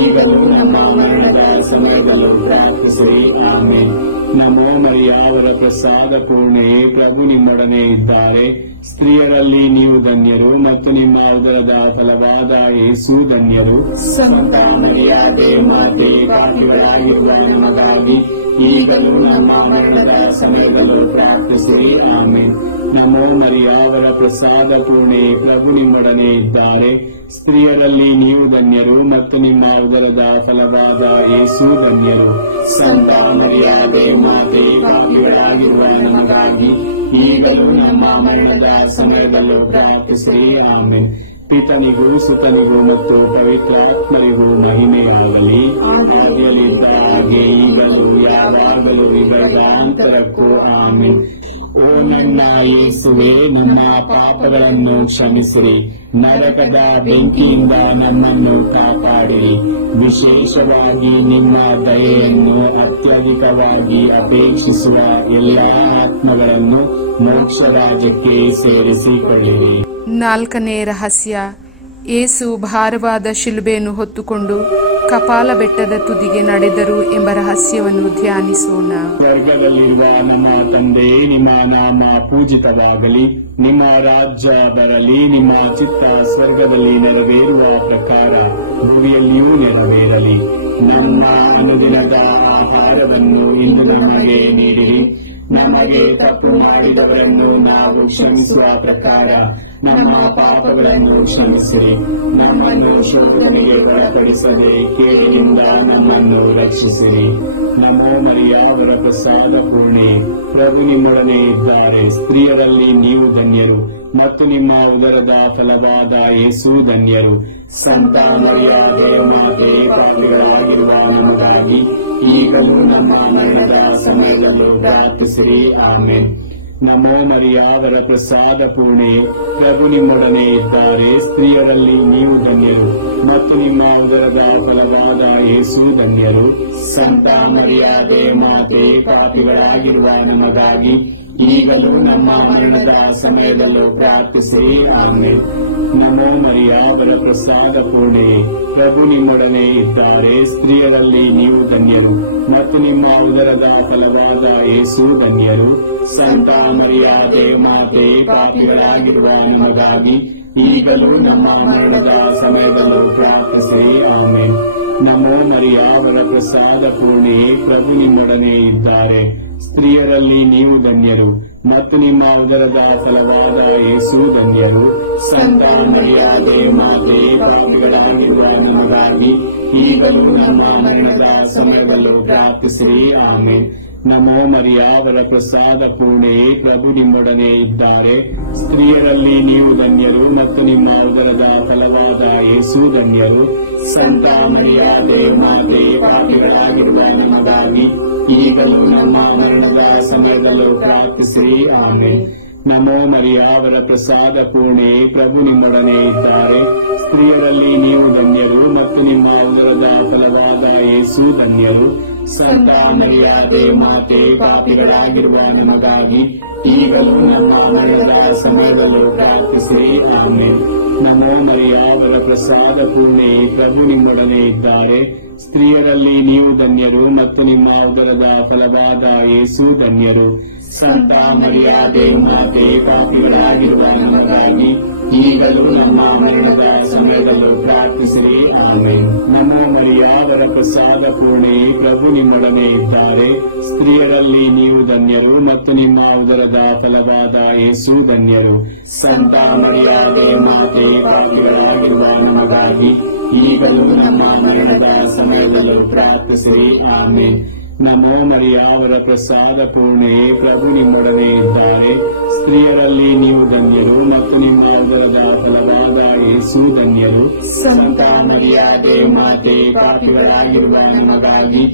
ಈಗಲೂ ನಮ್ಮ ಮರಣದ ಸಮಯದಲ್ಲೂ ಪ್ರಾರ್ಥಿಸಿರಿ. ಆಮೇನ್. ನಮೋ ಮರಿಯ ವರಪ್ರಸಾದ ಪೂರ್ಣೆಯೇ, ಪ್ರಭು ನಿಮ್ಮೊಡನೆ ಇದ್ದಾರೆ. ಸ್ತ್ರೀಯರಲ್ಲಿ ನೀವು ಧನ್ಯರು ಮತ್ತು ನಿಮ್ಮ ಉದರದ ಫಲವಾದ ಯೇಸು ಧನ್ಯರು. ಸಂತ ಮರಿಯಾದೆ ಮಾತೆ, ಪಾಪಿಗಳಾಗಿರುವ ನಮಗಾಗಿ ಈಗಲೂ ನಮ್ಮ ಮರಣದ ಸಮಯದಲ್ಲೂ ಪ್ರಾರ್ಥಿಸಿರಿ. ಆಮೇನ್. ನಮೋ ಮರಿಯ ವರಪ್ರಸಾದ ಪೂರ್ಣೆಯೇ, ಪ್ರಭು ನಿಮ್ಮೊಡನೆ ಇದ್ದಾರೆ. ಸ್ತ್ರೀಯರಲ್ಲಿ ನೀವು ಧನ್ಯರು ಮತ್ತು ನಿಮ್ಮ ಉದರದ ಫಲವಾದ ಯೇಸು ಧನ್ಯರು. ಸಂತ ಮರಿಯಾದೆ ಮಾತೆ, ಪಾಪಿಗಳಾಗಿರುವ ನಮಗಾಗಿ ಈಗಲೂ ನಮ್ಮ ಮರಣದ ಸಮಯದಲ್ಲೂ ಪ್ರಾರ್ಥಿಸಿರಿ. ಆಮೇನ್. ಪಿತನಿಗೂ ಸುತನಿಗೂ ಮತ್ತು ಪವಿತ್ರಾತ್ಮರಿಗೂ ಮಹಿಮೆಯಾಗಲಿ. ಆದಿಯಲ್ಲಿದ್ದ ಹಾಗೆ ಈಗಲೂ ಯಾವಾಗಲೂ ಯುಗಾಂತರಕ್ಕೂ. ಆಮೇನ್. ಓ ನನ್ನ ಯೇಸುವೆ, ನಮ್ಮ ಪಾಪಗಳನ್ನು ಕ್ಷಮಿಸಿರಿ, ನರಕದ ಬೆಂಕಿಯಿಂದ ನಮ್ಮನ್ನು ಕಾಪಾಡಿರಿ. ವಿಶೇಷವಾಗಿ ನಿಮ್ಮ ದಯೆಯನ್ನು ಅತ್ಯಧಿಕವಾಗಿ ಅಪೇಕ್ಷಿಸುವ ಎಲ್ಲಾ ಆತ್ಮಗಳನ್ನು ಮೋಕ್ಷ ರಾಜ್ಯಕ್ಕೆ ಸೇರಿಸಿಕೊಳ್ಳಿರಿ. 4ನೇ ರಹಸ್ಯ, ಯೇಸು ಭಾರವಾದ ಶಿಲುಬೆಯನ್ನು ಹೊತ್ತುಕೊಂಡು ಕಪಾಲ ಬೆಟ್ಟದ ತುದಿಗೆ ನಡೆದರು ಎಂಬ ರಹಸ್ಯವನ್ನು ಧ್ಯಾನಿಸೋಣ. ಸ್ವರ್ಗದಲ್ಲಿರುವ ನಮ್ಮ ತಂದೆ, ನಿಮ್ಮ ನಾಮ ಪೂಜಿತವಾಗಲಿ. ನಿಮ್ಮ ರಾಜ್ಯ ಬರಲಿ. ನಿಮ್ಮ ಚಿತ್ತ ಸ್ವರ್ಗದಲ್ಲಿ ನೆರವೇರುವ ಪ್ರಕಾರ ಭೂಮಿಯಲ್ಲಿಯೂ ನೆರವೇರಲಿ. ನಮ್ಮ ಅನುದಿನದ ಆಹಾರವನ್ನು ಇಂದು ನಮಗೆ ನೀಡಿರಿ. ನಮಗೆ ತಪ್ಪು ಮಾಡಿದವರನ್ನು ನಾವು ಕ್ಷಮಿಸುವ ಪ್ರಕಾರ ನಮ್ಮ ಪಾಪಗಳನ್ನು ಕ್ಷಮಿಸಿರಿ. ನಮ್ಮನ್ನು ಶೋಧನೆಗೆ ಒಳಪಡಿಸದೆ ಕೇಡಿನಿಂದ ನಮ್ಮನ್ನು ರಕ್ಷಿಸಿರಿ. ನಮೋ ಮರಿಯ ವರಪ್ರಸಾದ ಪೂರ್ಣೆ, ಪ್ರಭು ನಿಮ್ಮೊಡನೆ ಇದ್ದಾರೆ. ಸ್ತ್ರೀಯರಲ್ಲಿ ನೀವು ಧನ್ಯರು ಮತ್ತು ನಿಮ್ಮ ಉದರದ ಫಲವಾದ ಯೇಸು ಧನ್ಯರು. ಸಂತ ಮರಿಯಾದೆ ಮಾತೆ, ಪಾಪಿಗಳಾಗಿರುವ ನಮಗಾಗಿ ಈಗಲೂ ನಮ್ಮ ಮರಣದ ಸಮಯದಲ್ಲೂ ಪ್ರಾರ್ಥಿಸಿರಿ. ಆಮೇನ್. ನಮೋ ಮರಿಯ ವರಪ್ರಸಾದ ಪೂರ್ಣೆ, ಪ್ರಭು ನಿಮ್ಮೊಡನೆ ಇದ್ದಾರೆ. ಸ್ತ್ರೀಯರಲ್ಲಿ ನೀವು ಧನ್ಯರು ಮತ್ತು ನಿಮ್ಮ ಉದರದ ಫಲವಾದ ಯೇಸು ಧನ್ಯರು. ಸಂತ ಮರಿಯಾದೆ ಮಾತೆ, ಪಾಪಿಗಳಾಗಿರುವ ನಮಗಾಗಿ ಈಗಲೂ ನಮ್ಮ ಮರಣದ ಸಮಯದಲ್ಲೂ ಪ್ರಾರ್ಥಿಸಿರಿ. ಆಮೇನ್. ನಮೋ ಮರಿಯ ವರಪ್ರಸಾದ ಪೂರ್ಣೆ, ಪ್ರಭು ನಿಮ್ಮೊಡನೆ ಇದ್ದಾರೆ. ಸ್ತ್ರೀಯರಲ್ಲಿ ನೀವು ಧನ್ಯರು ಮತ್ತು ನಿಮ್ಮ ಉದರದ ಫಲವಾದ ಯೇಸು ಧನ್ಯರು. ಸಂತ ಮರಿಯಾದೆ ಮಾತೆ, ಪಾಪಿಗಳಾಗಿರುವ ನಮಗಾಗಿ ಈಗಲೂ ನಮ್ಮ ಮರಣದ ಸಮಯದಲ್ಲೂ ಪ್ರಾರ್ಥಿಸಿರಿ. ಆಮೇನ್. ನಮೋ ಮರಿಯ ವರಪ್ರಸಾದ ಪೂರ್ಣೆ, ಪ್ರಭು ನಿಮ್ಮೊಡನೆ ಇದ್ದಾರೆ. ಸ್ತ್ರೀಯರಲ್ಲಿ ನೀವು ಧನ್ಯರು ಮತ್ತು ನಿಮ್ಮ ಉದರದ ಫಲವಾದ ಯೇಸು ಧನ್ಯರು. ಸಂತ ಮರಿಯಾದೆ ಮಾತೆ, ಪಾಪಿಗಳಾಗಿರುವ ನಮಗಾಗಿ ಈಗಲೂ ನಮ್ಮ ಮರಣದ ಸಮಯದಲ್ಲೂ ಪ್ರಾರ್ಥಿಸಿರಿ. ಆಮೇನ್. ನಮೋ ಮರಿಯ ವರಪ್ರಸಾದ ಪೂರ್ಣೆ, ಪ್ರಭು ನಿಮ್ಮೊಡನೆ ಇದ್ದಾರೆ. ಸ್ತ್ರೀಯರಲ್ಲಿ ನೀವು ಧನ್ಯರು ಮತ್ತು ನಿಮ್ಮ ಉದರದ ಫಲವಾದ ಯೇಸು ಧನ್ಯರು. ಸಂತ ಮರಿಯಾದೆ ಮಾತೆ, ಪಾಪಿಗಳಾಗಿರುವ ನಮಗಾಗಿ ಈಗಲೂ ನಮ್ಮ ಮರಣದ ಸಮಯದಲ್ಲೂ ಪ್ರಾರ್ಥಿಸಿರಿ. ಆಮೇನ್. ನಮೋ ಮರಿಯಾವರ ಪ್ರಸಾದ ಪೂರ್ಣೆ, ಪ್ರಭು ನಿಮ್ಮೊಡನೆ ಇದ್ದಾರೆ. ಸ್ತ್ರೀಯರಲ್ಲಿ ನೀವು ಧನ್ಯರು ಮತ್ತು ನಿಮ್ಮ ಉದರದ ಫಲವಾದ ಯೇಸು ಧನ್ಯರು. ಸಂತ ಮರಿಯಾದೆ ಮಾತೆ, ಪಾಪಿಗಳಾಗಿರುವ ನಮಗಾಗಿ ಈಗಲೂ ನಮ್ಮ ಮರಣದ ಸಮಯದಲ್ಲೂ ಪ್ರಾರ್ಥಿಸಿರಿ. ಆಮೇನ್. ನಮೋ ಮರಿಯಾವರ ಪ್ರಸಾದ ಪೂರ್ಣೆ, ಪ್ರಭು ನಿಮ್ಮೊಡನೆ ಇದ್ದಾರೆ. ಸ್ತ್ರೀಯರಲ್ಲಿ ನೀವು ಧನ್ಯರು ಮತ್ತು ನಿಮ್ಮ ಉದರದ ಫಲವಾದ ಯೇಸು ಧನ್ಯರು. ಸಂತ ಮರಿಯಾದೆ ಮಾತೆ, ಪಾಪಿಗಳಾಗಿರುವ ನಮಗಾಗಿ ಈಗಲೂ ನಮ್ಮ ಮರಣದ ಸಮಯದಲ್ಲೂ ಪ್ರಾರ್ಥಿಸಿರಿ. ಆಮೇನ್. ನಮೋ ಮರಿಯಾವರ ಪ್ರಸಾದ ಪೂರ್ಣೆ, ಪ್ರಭು ನಿಮ್ಮೊಡನೆ ಇದ್ದಾರೆ. ಸ್ತ್ರೀಯರಲ್ಲಿ ನೀವು ಧನ್ಯರು ಮತ್ತು ನಿಮ್ಮ ಉದರದ ಫಲವಾದ ಯೇಸು ಧನ್ಯರು. ಸಂತ ಮರಿಯಾದೆ ಮಾತೆ, ಪಾಪಿಗಳಾಗಿರುವ ನಮಗಾಗಿ ಈಗಲೂ ನಮ್ಮ ಮರಣದ ಸಮಯದಲ್ಲೂ ಪ್ರಾರ್ಥಿಸಿರಿ. ಆಮೇನ್. ನಮೋ ಮರಿಯಾವರ ಪ್ರಸಾದ ಪೂರ್ಣೆ, ಪ್ರಭು ನಿಮ್ಮೊಡನೆ ಇದ್ದಾರೆ. ಸ್ತ್ರೀಯರಲ್ಲಿ ನೀವು ಧನ್ಯರು ಮತ್ತು ನಿಮ್ಮ ಉದರದ ಫಲವಾದ ಯೇಸು ಧನ್ಯರು. ಸಂತ ಮರಿಯಾದೆ ಮಾತೆ, ಪಾಪಿಗಳಾಗಿರುವ ನಮಗಾಗಿ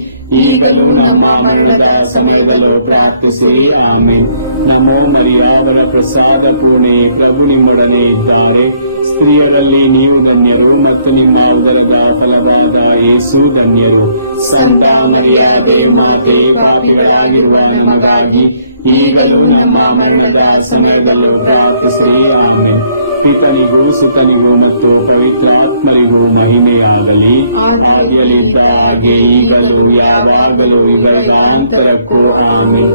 ಈಗಲೂ ನಮ್ಮ ಮರಣದ ಸಮಯದಲ್ಲೂ ಪ್ರಾರ್ಥಿಸಿರಿ. ಆಮೇನ್. ನಮೋ ಮರಿಯಾವರ ಪ್ರಸಾದ ಪೂರ್ಣೆ, ಪ್ರಭು ನಿಮ್ಮೊಡನೆ ಇದ್ದಾರೆ. ಸ್ತ್ರೀಯರಲ್ಲಿ ನೀವು ಧನ್ಯರು ಮತ್ತು ನಿಮ್ಮ ಉದರದ ಫಲವಾದ ಯೇಸು ಧನ್ಯರು. ಸಂತ ಮರಿಯಾದೆ ಮಾತೆ, ಪಾಪಿಗಳಾಗಿರುವ ನಮಗಾಗಿ ಈಗಲೂ ನಮ್ಮ ಮರಣದ ಸಮಯದಲ್ಲೂ ಪ್ರಾರ್ಥಿಸಿರಿ. ಆಮೇನ್. ಪಿತನಿಗೂ ಸುತನಿಗೂ ಮತ್ತು ಪವಿತ್ರಾತ್ಮರಿಗೂ ಮಹಿಮೆಯಾಗಲಿ, ಆದಿಯಲ್ಲಿದ್ದ ಹಾಗೆ ಈಗಲೂ ಯಾವಾಗಲೂ ಯುಗಾಂತರಕ್ಕೂ. ಆಮೇನ್.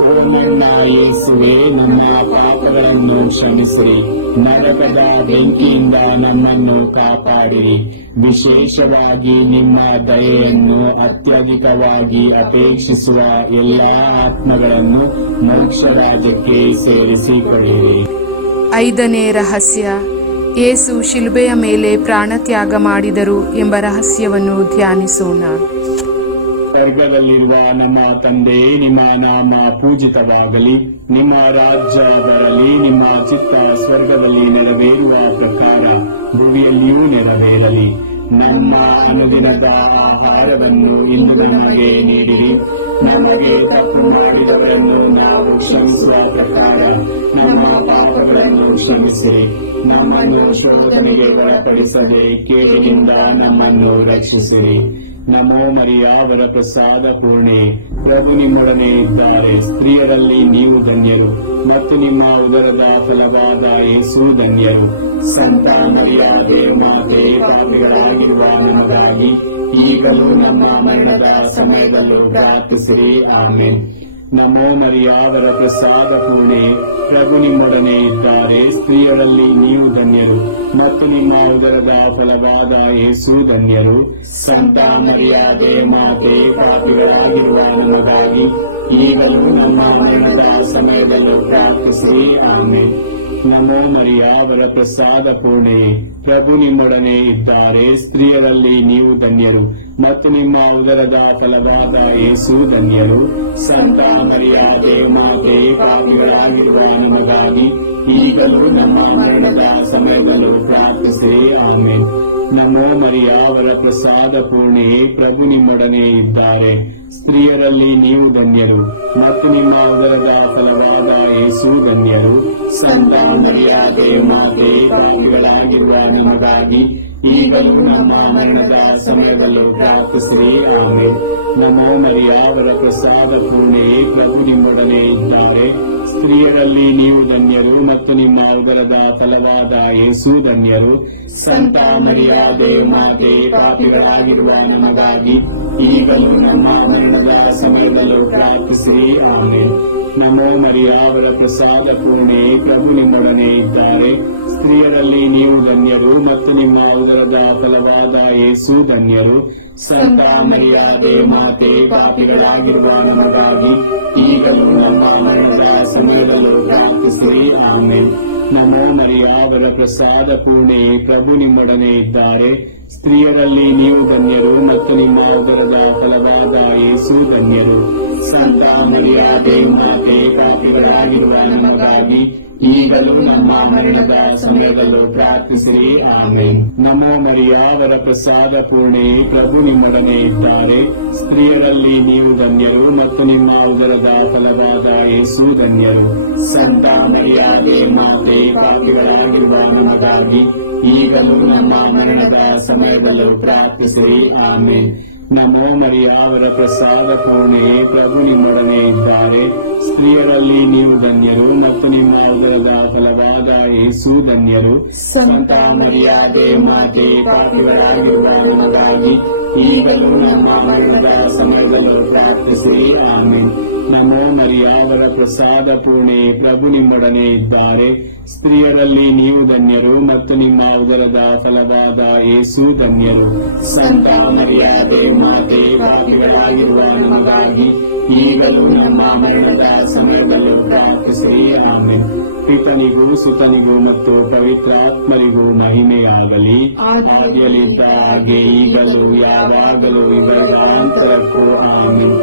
ಓ ನನ್ನ ಯೇಸುವೆ, ನಮ್ಮ ಪಾಪಗಳನ್ನು ಕ್ಷಮಿಸಿರಿ, ನರಕದ ಬೆಂಕಿಯಿಂದ ನಮ್ಮನ್ನು ಕಾಪಾಡಿರಿ. ವಿಶೇಷವಾಗಿ ನಿಮ್ಮ ದಯೆಯನ್ನು ಅತ್ಯಧಿಕವಾಗಿ ಅಪೇಕ್ಷಿಸುವ ಎಲ್ಲಾ ಆತ್ಮಗಳನ್ನು ಮೋಕ್ಷ ರಾಜ್ಯಕ್ಕೆ ಸೇರಿಸಿಕೊಳ್ಳಿರಿ. 5ನೇ ರಹಸ್ಯ, ಯೇಸು ಶಿಲುಬೆಯ ಮೇಲೆ ಪ್ರಾಣತ್ಯಾಗ ಮಾಡಿದರು ಎಂಬ ರಹಸ್ಯವನ್ನು ಧ್ಯಾನಿಸೋಣ. ಸ್ವರ್ಗದಲ್ಲಿರುವ ನಮ್ಮ ತಂದೆ, ನಿಮ್ಮ ನಾಮ ಪೂಜಿತವಾಗಲಿ, ನಿಮ್ಮ ರಾಜ್ಯ ಬರಲಿ, ನಿಮ್ಮ ಚಿತ್ತ ಸ್ವರ್ಗದಲ್ಲಿ ನೆರವೇರುವ ಪ್ರಕಾರ ಭೂಮಿಯಲ್ಲಿಯೂ ನೆರವೇರಲಿ. ನಮ್ಮ ಅನುದಿನದ ಆಹಾರವನ್ನು ಇಂದು ನಮಗೆ ನೀಡಿರಿ. ನಮಗೆ ತಪ್ಪು ಮಾಡಿದವರನ್ನು ನಾವು ಕ್ಷಮಿಸುವ ಪ್ರಕಾರ ನಮ್ಮ ಪಾಪಗಳನ್ನು ಕ್ಷಮಿಸಿರಿ. ನಮ್ಮನ್ನು ಶೋಧನೆಗೆ ಒಳಪಡಿಸದೆ ಕೇಡಿನಿಂದ ನಮ್ಮನ್ನು ರಕ್ಷಿಸಿರಿ. ನಮೋ ಮರಿಯಾವರ ಪ್ರಸಾದ ಪೂರ್ಣೆ, ಪ್ರಭು ನಿಮ್ಮೊಡನೆ ಇದ್ದಾರೆ. ಸ್ತ್ರೀಯರಲ್ಲಿ ನೀವು ಧನ್ಯರು ಮತ್ತು ನಿಮ್ಮ ಉದರದ ಫಲವಾದ ಯೇಸು ಧನ್ಯರು. ಸಂತ ಮರಿಯಾದೆ ಮಾತೆ, ಪಾಪಿಗಳಾಗಿರುವ ನಮಗಾಗಿ ಈಗಲೂ ನಮ್ಮ ಮರಣದ ಸಮಯದಲ್ಲೂ ಪ್ರಾರ್ಥಿಸಿರಿ. ಆಮೇನ್. ನಮೋ ಮರಿಯಾವರ ಪ್ರಸಾದ ಪೂರ್ಣೆ, ಪ್ರಭು ನಿಮ್ಮೊಡನೆ ಇದ್ದಾರೆ. ಸ್ತ್ರೀಯರಲ್ಲಿ ನೀವು ಧನ್ಯರು ಮತ್ತು ನಿಮ್ಮ ಉದರದ ಫಲವಾದ ಯೇಸು ಧನ್ಯರು. ಸಂತ ಮರಿಯಾದೆ ಮಾತೆ, ಪಾಪಿಗಳಾಗಿರುವ ನಮಗಾಗಿ ಈಗಲೂ ನಮ್ಮ ಮರಣದ ಸಮಯದಲ್ಲೂ ಪ್ರಾರ್ಥಿಸಿರಿ. ಆಮೇನ್. ನಮೋ ಮರಿಯಾವರ ಪ್ರಸಾದ ಪೂರ್ಣೆ, ಪ್ರಭು ನಿಮ್ಮೊಡನೆ ಇದ್ದಾರೆ. ಸ್ತ್ರೀಯರಲ್ಲಿ ನೀವು ಧನ್ಯರು ಮತ್ತು ನಿಮ್ಮ ಉದರದ ಫಲವಾದ ಯೇಸು ಧನ್ಯರು. ಸಂತ ಮರಿಯಾದೆ ಮಾತೆ, ಪಾಪಿಗಳಾಗಿರುವ ನಮಗಾಗಿ ಈಗಲೂ ನಮ್ಮ ಮರಣದ ಸಮಯದಲ್ಲೂ ಪ್ರಾರ್ಥಿಸಿರಿ. ಆಮೇನ್. ನಮೋ ಮರಿಯಾವರ ಪ್ರಸಾದ ಪೂರ್ಣೆ, ಪ್ರಭು ನಿಮ್ಮೊಡನೆ ಇದ್ದಾರೆ. ಸ್ತ್ರೀಯರಲ್ಲಿ ನೀವು ಧನ್ಯರು ಮತ್ತು ನಿಮ್ಮ ಉದರದ ಫಲವಾದ ಯೇಸು ಧನ್ಯರು. ಸಂತ ಮರಿಯಾದೆ ಮಾತೆ, ಪಾಪಿಗಳಾಗಿರುವ ನಮಗಾಗಿ ಈಗಲೂ ನಮ್ಮ ಮರಣದ ಸಮಯದಲ್ಲೂ ಪ್ರಾರ್ಥಿಸಿರಿ. ಆಮೇನ್. ನಮೋ ಮರಿಯಾವರ ಪ್ರಸಾದ ಪೂರ್ಣೆ, ಪ್ರಭು ನಿಮ್ಮೊಡನೆ ಇದ್ದಾರೆ. ಸ್ತ್ರೀಯರಲ್ಲಿ ನೀವು ಧನ್ಯರು ಮತ್ತು ನಿಮ್ಮ ಉದರದ ಫಲವಾದ ಯೇಸು ಧನ್ಯರು. ಸಂತ ಮರಿಯಾದೆ ಮಾತೆ, ಪಾಪಿಗಳಾಗಿರುವ ನಮಗಾಗಿ ಈಗಲೂ ನಮ್ಮ ಮರಣದ ಸಮಯದಲ್ಲೂ ಪ್ರಾರ್ಥಿಸಿರಿ. ಆಮೇನ್. ನಮೋ ಮರಿಯಾವರ ಪ್ರಸಾದ ಪೂರ್ಣೆ, ಪ್ರಭು ನಿಮ್ಮೊಡನೆ ಇದ್ದಾರೆ. ಸ್ತ್ರೀಯರಲ್ಲಿ ನೀವು ಧನ್ಯರು ಮತ್ತು ನಿಮ್ಮ ಉದರದ ಫಲವಾದ ಯೇಸು ಧನ್ಯರು. ಸಂತ ಮರಿಯಾದೆ ಮಾತೆ, ಪಾಪಿಗಳಾಗಿರುವ ನಮಗಾಗಿ ಈಗಲೂ ನಮ್ಮ ಮರಣದ ಸಮಯದಲ್ಲೂ ಪ್ರಾರ್ಥಿಸಿರಿ. ಆಮೇನ್. ನಮೋ ಮರಿಯಾವರ ಪ್ರಸಾದ ಪೂರ್ಣೆ, ಪ್ರಭು ನಿಮ್ಮೊಡನೆ ಇದ್ದಾರೆ. ಸ್ತ್ರೀಯರಲ್ಲಿ ನೀವು ಧನ್ಯರು ಮತ್ತು ನಿಮ್ಮ ಉದರದ ಫಲವಾದ ಯೇಸು ಧನ್ಯರು. ಸಂತ ಮರಿಯಾದೆ ಮಾತೆ, ಪಾಪಿಗಳಾಗಿರುವ ನಮಗಾಗಿ ಈಗಲೂ ನಮ್ಮ ಮರಣದ ಸಮಯದಲ್ಲೂ ಪ್ರಾರ್ಥಿಸಿರಿ. ಆಮೆನ್. ನಮೋ ಮರಿಯ, ವರ ಪ್ರಸಾದ ಪೂರ್ಣೆ, ಪ್ರಭು ನಿಮ್ಮೊಡನೆ ಇದ್ದಾರೆ. ಸ್ತ್ರೀಯರಲ್ಲಿ ನೀವು ಧನ್ಯರು ಮತ್ತು ನಿಮ್ಮ ಉದರದ ಫಲವಾದ ಯೇಸು ಧನ್ಯರು. ಸಂತ ಮರಿಯಾದೆ ಮಾತೆ, ಪಾಪಿಗಳಾಗಿರುವ ನಮಗಾಗಿ ಈಗಲೂ ನಮ್ಮ ಮರಣದ ಸಮಯದಲ್ಲೂ ಪ್ರಾರ್ಥಿಸಿರಿ. ಆಮೆನ್. ನಮೋ ಮರಿಯ, ವರ ಪ್ರಸಾದ ಪೂರ್ಣೆ, ಪ್ರಭು ನಿಮ್ಮೊಡನೆ ಇದ್ದಾರೆ. ಸ್ತ್ರೀಯರಲ್ಲಿ ನೀವು ಧನ್ಯರು ಮತ್ತು ನಿಮ್ಮ ಉದರದ ಫಲವಾದ ಯೇಸು ಧನ್ಯರು. ಸಂತ ಮರಿಯಾದೆ ಮಾತೆ, ಪಾಪಿಗಳಾಗಿರುವ ನಮಗಾಗಿ ಈಗಲೂ ನಮ್ಮ ಮರಣದ ಸಮಯದಲ್ಲೂ ಪ್ರಾರ್ಥಿಸಿರಿ. ಆಮೆನ್. ನಮೋ ಮರಿಯ, ವರ ಪ್ರಸಾದ ಪೂರ್ಣೆ, ಪ್ರಭು ನಿಮ್ಮೊಡನೆ ಇದ್ದಾರೆ. ಸ್ತ್ರೀಯರಲ್ಲಿ ನೀವು ಧನ್ಯರು ಮತ್ತು ನಿಮ್ಮ ಉದರದ ಫಲವಾದ ಯೇಸು ಧನ್ಯರು. ಸಂತ ಮರಿಯಾದೆ ಮಾತೆ, ಪಾಪಿಗಳಾಗಿರುವ ನಮಗಾಗಿ ಈಗಲೂ ನಮ್ಮ ಮರಣದ ಸಮಯದಲ್ಲೂ ಪ್ರಾರ್ಥಿಸಿರಿ. ಆಮೆನ್. ಪಿತನಿಗೂ ಸುತನಿಗೂ ಮತ್ತು ಪವಿತ್ರಾತ್ಮರಿಗೂ ಮಹಿಮೆಯಾಗಲಿ. ಆದಿಯಲ್ಲಿದ್ದ ಹಾಗೆ ಈಗಲೂ ಯಾವಾಗಲೂ ಯುಗಾಂತರಕ್ಕೂ. ಆಮೆನ್.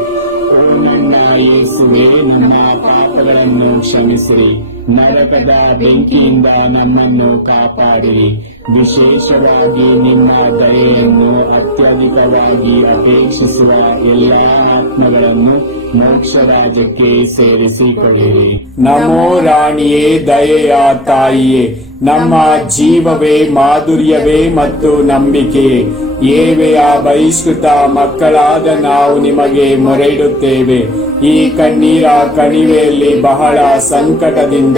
ಓ ನನ್ನ ಯೇಸುವೆ, ನಮ್ಮ ಪಾಪಗಳನ್ನು ಕ್ಷಮಿಸಿರಿ, ನರಕದ ಬೆಂಕಿಯಿಂದ ನಮ್ಮನ್ನು ಕಾಪಾಡಿರಿ. ವಿಶೇಷವಾಗಿ ನಿಮ್ಮ ದಯೆಯನ್ನು ಅತ್ಯಧಿಕವಾಗಿ ಅಪೇಕ್ಷಿಸುವ ಎಲ್ಲಾ ಆತ್ಮಗಳನ್ನು ಮೋಕ್ಷ ರಾಜ್ಯಕ್ಕೆ ಸೇರಿಸಿಕೊಳ್ಳಿರಿ. ನಮೋ ರಾಣಿಯೇ, ದಯೆಯ ತಾಯಿಯೇ, ನಮ್ಮ ಜೀವವೇ, ಮಾಧುರ್ಯವೇ ಮತ್ತು ನಂಬಿಕೆಯೇ, ಏವೆಯ ಬಹಿಷ್ಕೃತ ಮಕ್ಕಳಾದ ನಾವು ನಿಮಗೆ ಮೊರೆಯಿಡುತ್ತೇವೆ. ಈ ಕಣ್ಣೀರ ಕಣಿವೆಯಲ್ಲಿ ಬಹಳ ಸಂಕಟದಿಂದ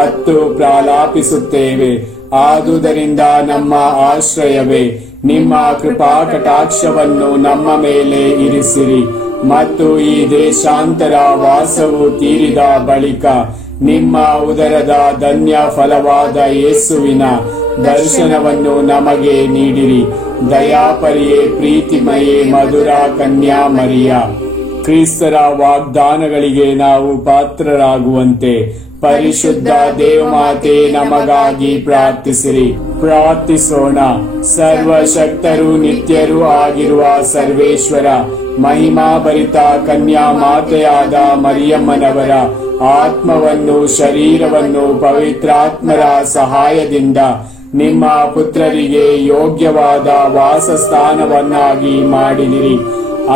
ಅತ್ತು ಪ್ರಲಾಪಿಸುತ್ತೇವೆ. ಆದುದರಿಂದ ನಮ್ಮ ಆಶ್ರಯವೇ, ನಿಮ್ಮ ಕೃಪಾ ಕಟಾಕ್ಷವನ್ನು ನಮ್ಮ ಮೇಲೆ ಇರಿಸಿರಿ. ಮತ್ತು ಈ ದೇಶಾಂತರ ವಾಸವು ತೀರಿದ ಬಳಿಕ ನಿಮ್ಮ ಉದರದ ಧನ್ಯ ಫಲವಾದ ಯೇಸುವಿನ ದರ್ಶನವನ್ನು ನಮಗೆ ನೀಡಿರಿ. ದಯಾಪರಿಯೇ, ಪ್ರೀತಿಮಯೇ, ಮಧುರ ಕನ್ಯಾ ಮರಿಯ, ಕ್ರಿಸ್ತರ ವಾಗ್ದಾನಗಳಿಗೆ ನಾವು ಪಾತ್ರರಾಗುವಂತೆ ಪರಿಶುದ್ಧ ದೇವಮಾತೆ ನಮಗಾಗಿ ಪ್ರಾರ್ಥಿಸಿರಿ. ಪ್ರಾರ್ಥಿಸೋಣ. ಸರ್ವಶಕ್ತರು ನಿತ್ಯರೂ ಆಗಿರುವ ಸರ್ವೇಶ್ವರ, ಮಹಿಮಾಭರಿತ ಕನ್ಯಾ ಮಾತೆಯಾದ ಮರಿಯಮ್ಮನವರ ಆತ್ಮವನ್ನು ಶರೀರವನ್ನು ಪವಿತ್ರಾತ್ಮರ ಸಹಾಯದಿಂದ ನಿಮ್ಮ ಪುತ್ರರಿಗೆ ಯೋಗ್ಯವಾದ ವಾಸಸ್ಥಾನವನ್ನಾಗಿ ಮಾಡಿದಿರಿ.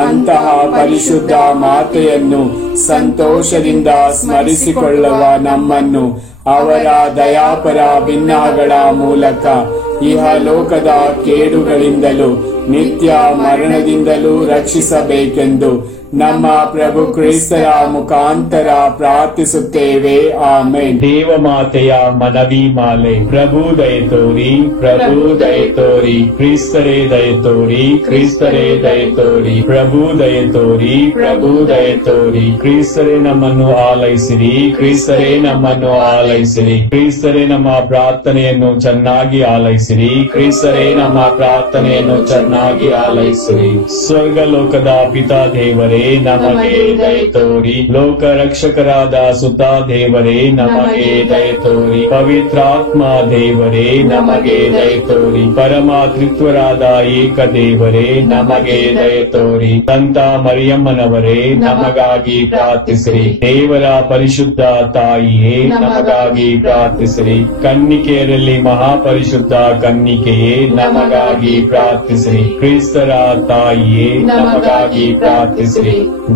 ಅಂತಹ ಪರಿಶುದ್ಧ ಮಾತೆಯನ್ನು ಸಂತೋಷದಿಂದ ಸ್ಮರಿಸಿಕೊಳ್ಳುವ ನಮ್ಮನ್ನು ಅವರ ದಯಾಪರ ಭಿನ್ನಗಳ ಮೂಲಕ ಇಹಲೋಕದ ಕೇಡುಗಳಿಂದಲೂ ನಿತ್ಯ ಮರಣದಿಂದಲೂ ರಕ್ಷಿಸಬೇಕೆಂದು ನಮ್ಮ ಪ್ರಭು ಕ್ರಿಸ್ತರ ಮುಖಾಂತರ ಪ್ರಾರ್ಥಿಸುತ್ತೇವೆ. ಆಮೆನ್. ದೇವಮಾತೆಯ ಮನವಿ ಮಾಲೆ. ಪ್ರಭು ದಯತೋರಿ, ಪ್ರಭು ದಯತೋರಿ, ಕ್ರಿಸ್ತರೇ ದಯತೋರಿ, ಕ್ರಿಸ್ತರೇ ದಯತೋರಿ, ಪ್ರಭು ದಯತೋರಿ, ಪ್ರಭು ದಯತೋರಿ, ಕ್ರಿಸ್ತರೇ ನಮ್ಮನ್ನು ಆಲೈಸಿರಿ, ಕ್ರಿಸ್ತರೇ ನಮ್ಮನ್ನು ಆಲೈಸಿರಿ, ಕ್ರಿಸ್ತರೇ ನಮ್ಮ ಪ್ರಾರ್ಥನೆಯನ್ನು ಚೆನ್ನಾಗಿ ಆಲೈಸಿರಿ, ಕ್ರಿಸ್ತರೇ ನಮ್ಮ ಪ್ರಾರ್ಥನೆಯನ್ನು ಚೆನ್ನಾಗಿ ಆಲೈಸಿರಿ. ಸ್ವರ್ಗಲೋಕದ ಪಿತಾ ದೇವರೇ ನಮಗೆ ದಯತೋರಿ. ಲೋಕ ರಕ್ಷಕರಾದ ಸುತ ದೇವರೇ ನಮಗೆ ದಯತೋರಿ. ಪವಿತ್ರಾತ್ಮ ದೇವರೇ ನಮಗೆ ದಯತೋರಿ. ಪರಮಾತ್ರಿತ್ವರಾದ ಏಕ ದೇವರೇ ನಮಗೆ ದಯತೋರಿ. ಸಂತ ಮರಿಯಮ್ಮನವರೇ ನಮಗಾಗಿ ಪ್ರಾರ್ಥಿಸಿರಿ. ದೇವರ ಪರಿಶುದ್ಧ ತಾಯಿಯೇ ನಮಗಾಗಿ ಪ್ರಾರ್ಥಿಸಿರಿ. ಕನ್ನಿಕೆಯರಲ್ಲಿ ಮಹಾಪರಿಶುದ್ಧ ಕನ್ನಿಕೆಯೇ ನಮಗಾಗಿ ಪ್ರಾರ್ಥಿಸಿರಿ. ಕ್ರಿಸ್ತರ ತಾಯಿಯೇ ನಮಗಾಗಿ ಪ್ರಾರ್ಥಿಸಿರಿ.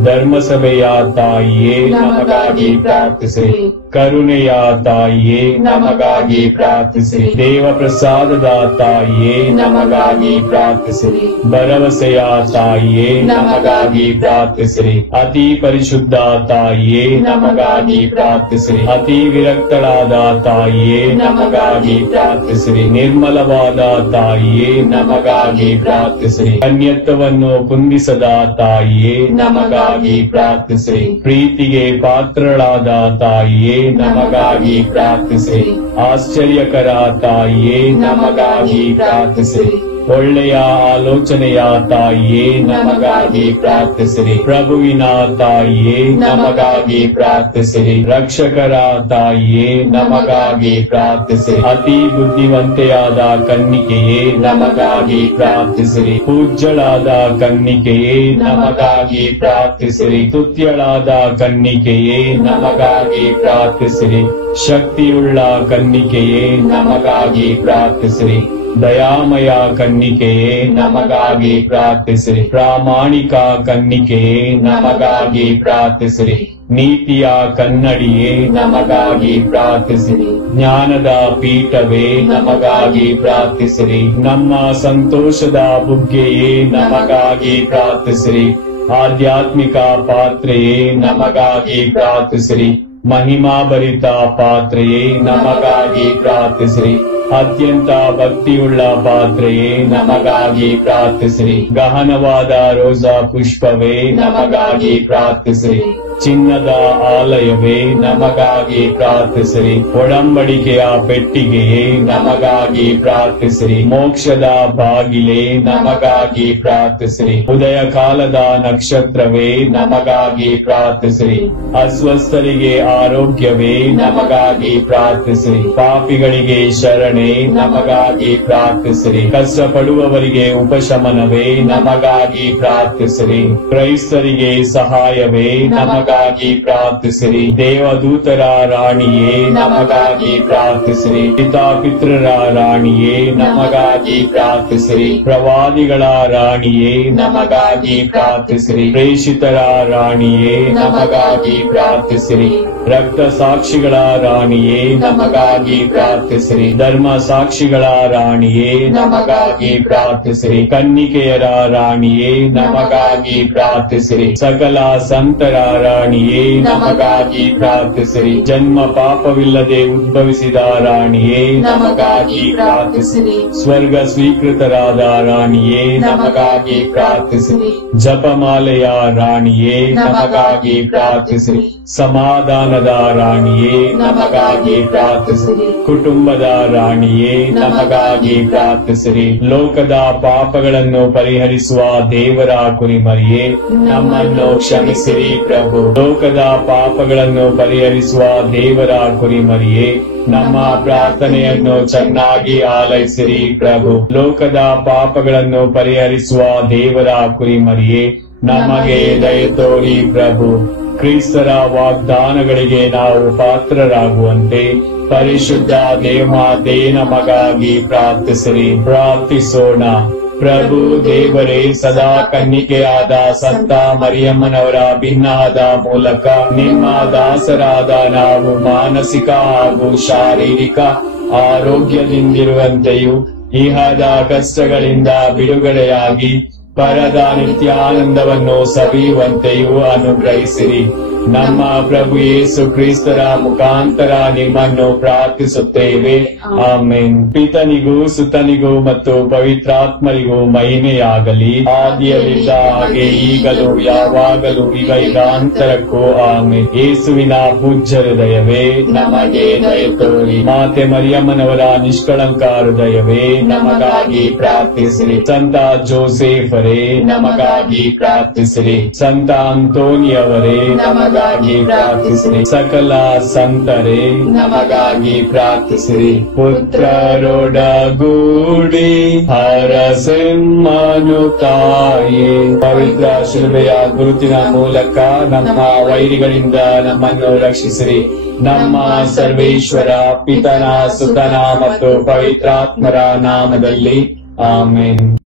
ಧರ್ಮಸಭೆಯ ತಾಯಿಯೇ ನಮಗಾಗಿ ಪ್ರಾರ್ಥಿಸಿರಿ. ಕರುಣೆಯ ತಾಯಿಯೇ ನಮಗಾಗಿ ಪ್ರಾರ್ಥಿಸಿರಿ. ದೇವ ಪ್ರಸಾದದ ತಾಯಿಯೇ ನಮಗಾಗಿ ಪ್ರಾರ್ಥಿಸಿರಿ. ಭರವಸೆಯ ತಾಯಿಯೇ ನಮಗಾಗಿ ಪ್ರಾರ್ಥಿಸಿರಿ. ಅತಿ ಪರಿಶುದ್ಧ ತಾಯಿಯೇ ನಮಗಾಗಿ ಪ್ರಾರ್ಥಿಸಿರಿ. ಅತಿ ವಿರಕ್ತಳಾದ ತಾಯಿಯೇ ನಮಗಾಗಿ ಪ್ರಾರ್ಥಿಸಿರಿ. ನಿರ್ಮಲವಾದ ತಾಯಿಯೇ ನಮಗಾಗಿ ಪ್ರಾರ್ಥಿಸಿರಿ. ಕನ್ಯತ್ವವನ್ನು ಕುಂದಿಸದ ತಾಯಿಯೇ ನಮಗಾಗಿ ಪ್ರಾರ್ಥಿಸಿರಿ. ಪ್ರೀತಿಗೆ ಪಾತ್ರಳಾದ ತಾಯಿಯೇ ನಮಗಾಗಿ ಪ್ರಾರ್ಥಿಸಿರಿ. ಆಶ್ಚರ್ಯಕರ ತಾಯಿಯೇ ನಮಗಾಗಿ ಪ್ರಾರ್ಥಿಸಿರಿ. ಒಳ್ಳೆಯ ಆಲೋಚನೆಯ ತಾಯಿಯೇ ನಮಗಾಗಿ ಪ್ರಾರ್ಥಿಸಿರಿ. ಪ್ರಭುವಿನ ತಾಯಿಯೇ ನಮಗಾಗಿ ಪ್ರಾರ್ಥಿಸಿರಿ. ರಕ್ಷಕರ ತಾಯಿಯೇ ನಮಗಾಗಿ ಪ್ರಾರ್ಥಿಸಿರಿ. ಅತಿ ಬುದ್ಧಿವಂತೆಯಾದ ಕನ್ನಿಕೆಯೇ ನಮಗಾಗಿ ಪ್ರಾರ್ಥಿಸಿರಿ. ಪೂಜ್ಯಳಾದ ಕನ್ನಿಕೆಯೇ ನಮಗಾಗಿ ಪ್ರಾರ್ಥಿಸಿರಿ. ಸ್ತುತ್ಯಳಾದ ಕನ್ನಿಕೆಯೇ ನಮಗಾಗಿ ಪ್ರಾರ್ಥಿಸಿರಿ. ಶಕ್ತಿಯುಳ್ಳ ಕನ್ನಿಕೆಯೇ ನಮಗಾಗಿ ಪ್ರಾರ್ಥಿಸಿರಿ. ದಯಾಮಯ ಕನ್ನಿಕೆಯೇ ನಮಗಾಗಿ ಪ್ರಾರ್ಥಿಸಿರಿ. ಪ್ರಾಮಾಣಿಕ ಕನ್ನಿಕೆಯೇ ನಮಗಾಗಿ ಪ್ರಾರ್ಥಿಸಿರಿ. ನೀತಿಯ ಕನ್ನಡಿಯೇ ನಮಗಾಗಿ ಪ್ರಾರ್ಥಿಸಿರಿ. ಜ್ಞಾನದ ಪೀಠವೇ ನಮಗಾಗಿ ಪ್ರಾರ್ಥಿಸಿರಿ. ನಮ್ಮ ಸಂತೋಷದ ಬುಗ್ಗೆಯೇ ನಮಗಾಗಿ ಪ್ರಾರ್ಥಿಸಿರಿ. ಆಧ್ಯಾತ್ಮಿಕ ಪಾತ್ರೆಯೇ ನಮಗಾಗಿ ಪ್ರಾರ್ಥಿಸಿರಿ. ಮಹಿಮಾಭರಿತ ಪಾತ್ರೆಯೇ ನಮಗಾಗಿ ಪ್ರಾರ್ಥಿಸಿರಿ. ಅತ್ಯಂತ ಭಕ್ತಿಯುಳ್ಳ ಪಾತ್ರೆಯೇ ನಮಗಾಗಿ ಪ್ರಾರ್ಥಿಸಿರಿ. ಗಹನವಾದ ರೋಜಾ ಪುಷ್ಪವೇ ನಮಗಾಗಿ ಪ್ರಾರ್ಥಿಸಿರಿ. ಚಿನ್ನದ ಆಲಯವೇ ನಮಗಾಗಿ ಪ್ರಾರ್ಥಿಸಿರಿ. ಒಡಂಬಡಿಕೆಯ ಪೆಟ್ಟಿಗೆಯೇ ನಮಗಾಗಿ ಪ್ರಾರ್ಥಿಸಿರಿ. ಮೋಕ್ಷದ ಬಾಗಿಲೇ ನಮಗಾಗಿ ಪ್ರಾರ್ಥಿಸಿರಿ. ಉದಯ ಕಾಲದ ನಕ್ಷತ್ರವೇ ನಮಗಾಗಿ ಪ್ರಾರ್ಥಿಸಿರಿ. ಅಸ್ವಸ್ಥರಿಗೆ ಆರೋಗ್ಯವೇ ನಮಗಾಗಿ ಪ್ರಾರ್ಥಿಸಿರಿ. ಪಾಪಿಗಳಿಗೆ ಶರಣೆ ನಮಗಾಗಿ ಪ್ರಾರ್ಥಿಸಿರಿ. ಕಷ್ಟಪಡುವವರಿಗೆ ಉಪಶಮನವೇ ನಮಗಾಗಿ ಪ್ರಾರ್ಥಿಸಿರಿ. ಕ್ರೈಸ್ತರಿಗೆ ಸಹಾಯವೇ ನಮಗಾಗಿ ಪ್ರಾರ್ಥಿಸಿರಿ. ದೇವದೂತರ ರಾಣಿಯೇ ನಮಗಾಗಿ ಪ್ರಾರ್ಥಿಸಿರಿ. ಪಿತಾಪಿತೃರ ರಾಣಿಯೇ ನಮಗಾಗಿ ಪ್ರಾರ್ಥಿಸಿರಿ. ಪ್ರವಾದಿಗಳ ರಾಣಿಯೇ ನಮಗಾಗಿ ಪ್ರಾರ್ಥಿಸಿರಿ. ಪ್ರೇಷಿತರ ರಾಣಿಯೇ ನಮಗಾಗಿ ಪ್ರಾರ್ಥಿಸಿರಿ. ರಕ್ತ ಸಾಕ್ಷಿಗಳ ರಾಣಿಯೇ ನಮಗಾಗಿ ಪ್ರಾರ್ಥಿಸಿರಿ. ಧರ್ಮ ಸಾಕ್ಷಿಗಳ ರಾಣಿಯೇ ನಮಗಾಗಿ ಪ್ರಾರ್ಥಿಸಿರಿ. ಕನ್ನಿಕೆಯರ ರಾಣಿಯೇ ನಮಗಾಗಿ ಪ್ರಾರ್ಥಿಸಿರಿ. ಸಕಲ ಸಂತರ ರಾಣಿಯೇ ನಮಗಾಗಿ ಪ್ರಾರ್ಥಿಸಿರಿ. ಜನ್ಮ ಪಾಪವಿಲ್ಲದೆ ಉದ್ಭವಿಸಿದ ರಾಣಿಯೇ ನಮಗಾಗಿ ಪ್ರಾರ್ಥಿಸಿರಿ. ಸ್ವರ್ಗ ಸ್ವೀಕೃತರಾದ ರಾಣಿಯೇ ನಮಗಾಗಿ ಪ್ರಾರ್ಥಿಸಿರಿ. ಜಪಮಾಲೆಯ ರಾಣಿಯೇ ನಮಗಾಗಿ ಪ್ರಾರ್ಥಿಸಿರಿ. ಸಮಾಧಾನದ ರಾಣಿಯೇ ನಮಗಾಗಿ ಪ್ರಾರ್ಥಿಸಿರಿ. ಕುಟುಂಬದ ರಾಣಿಯೇ ನಮಗಾಗಿ ಪ್ರಾರ್ಥಿಸಿರಿ. ಲೋಕದ ಪಾಪಗಳನ್ನು ಪರಿಹರಿಸುವ ದೇವರ ಕುರಿಮರಿಯೇ ನಮ್ಮನ್ನು ಕ್ಷಮಿಸಿರಿ ಪ್ರಭು. ಲೋಕದ ಪಾಪಗಳನ್ನು ಪರಿಹರಿಸುವ ದೇವರ ಕುರಿಮರಿಯೇ ನಮ್ಮ ಪ್ರಾರ್ಥನೆಯನ್ನು ಚೆನ್ನಾಗಿ ಆಲೈಸಿರಿ ಪ್ರಭು. ಲೋಕದ ಪಾಪಗಳನ್ನು ಪರಿಹರಿಸುವ ದೇವರ ಕುರಿಮರಿಯೇ ನಮಗೆ ದಯೆ ತೋರಿ ಪ್ರಭು. ಕ್ರಿಸ್ತರ ವಾಗ್ದಾನಗಳಿಗೆ ನಾವು ಪಾತ್ರರಾಗುವಂತೆ ಪರಿಶುದ್ಧ ದೇವಮಾತೆ ನಮಗಾಗಿ ಪ್ರಾರ್ಥಿಸಿರಿ. ಪ್ರಾರ್ಥಿಸೋಣ. ಪ್ರಭು ದೇವರೇ, ಸದಾ ಕನ್ನಿಕೆಯಾದ ಸಂತ ಮರಿಯಮ್ಮನವರ ಭಿನ್ನಾದ ಮೂಲಕ ನಿಮ್ಮ ದಾಸರಾದ ನಾವು ಮಾನಸಿಕ ಹಾಗೂ ಶಾರೀರಿಕ ಆರೋಗ್ಯದಿಂದಿರುವಂತೆಯೂ ಇಹದ ಕಷ್ಟಗಳಿಂದ ಬಿಡುಗಡೆಯಾಗಿ ಪರದ ನಿತ್ಯಾನಂದವನ್ನು ಸವಿಯುವಂತೆಯೂ ಅನುಗ್ರಹಿಸಿರಿ. ನಮ್ಮ ಪ್ರಭು ಯೇಸು ಕ್ರಿಸ್ತರ ಮುಖಾಂತರ ನಿಮ್ಮನ್ನು ಪ್ರಾರ್ಥಿಸುತ್ತೇವೆ. ಆಮೆನ್. ಪಿತನಿಗೂ ಸುತನಿಗೂ ಮತ್ತು ಪವಿತ್ರಾತ್ಮರಿಗೂ ಮಹಿಮೆಯಾಗಲಿ. ಆದಿಯಲ್ಲಿದ್ದ ಹಾಗೆ ಈಗಲೂ ಯಾವಾಗಲೂ ಯುಗಾಂತರಕ್ಕೂ ಆಮೆನ್. ಯೇಸುವಿನ ಪೂಜ್ಯ ಹೃದಯವೇ ನಮಗೆ ದಯೆ ತೋರಿ. ಮಾತೆ ಮರಿಯಮ್ಮನವರ ನಿಷ್ಕಳಂಕ ಹೃದಯವೇ ನಮಗಾಗಿ ಪ್ರಾರ್ಥಿಸಿರಿ. ಸಂತ ಜೋಸೆಫರೇ ನಮಗಾಗಿ ಪ್ರಾರ್ಥಿಸಿರಿ. ಸಂತ ಅಂತೋನಿಯವರೇ ನಮಗಾಗಿ ಪ್ರಾರ್ಥಿಸಿರಿ. ಸಕಲ ಸಂತರೇ ನಮಗಾಗಿ ಪ್ರಾರ್ಥಿಸಿರಿ. ಪುತ್ರರೊಡಗೂಡಿ ಹರಸಿಮ್ಮನು ತಾಯೇ, ಪವಿತ್ರ ಶಿಲುಬೆಯ ಗುರುತಿನ ಮೂಲಕ ನಮ್ಮ ವೈರಿಗಳಿಂದ ನಮ್ಮನ್ನು ರಕ್ಷಿಸಿರಿ. ನಮ್ಮ ಸರ್ವೇಶ್ವರ ಪಿತನ ಸುತನ ಮತ್ತು ಪವಿತ್ರಾತ್ಮರ ನಾಮದಲ್ಲಿ ಆಮೆನ್.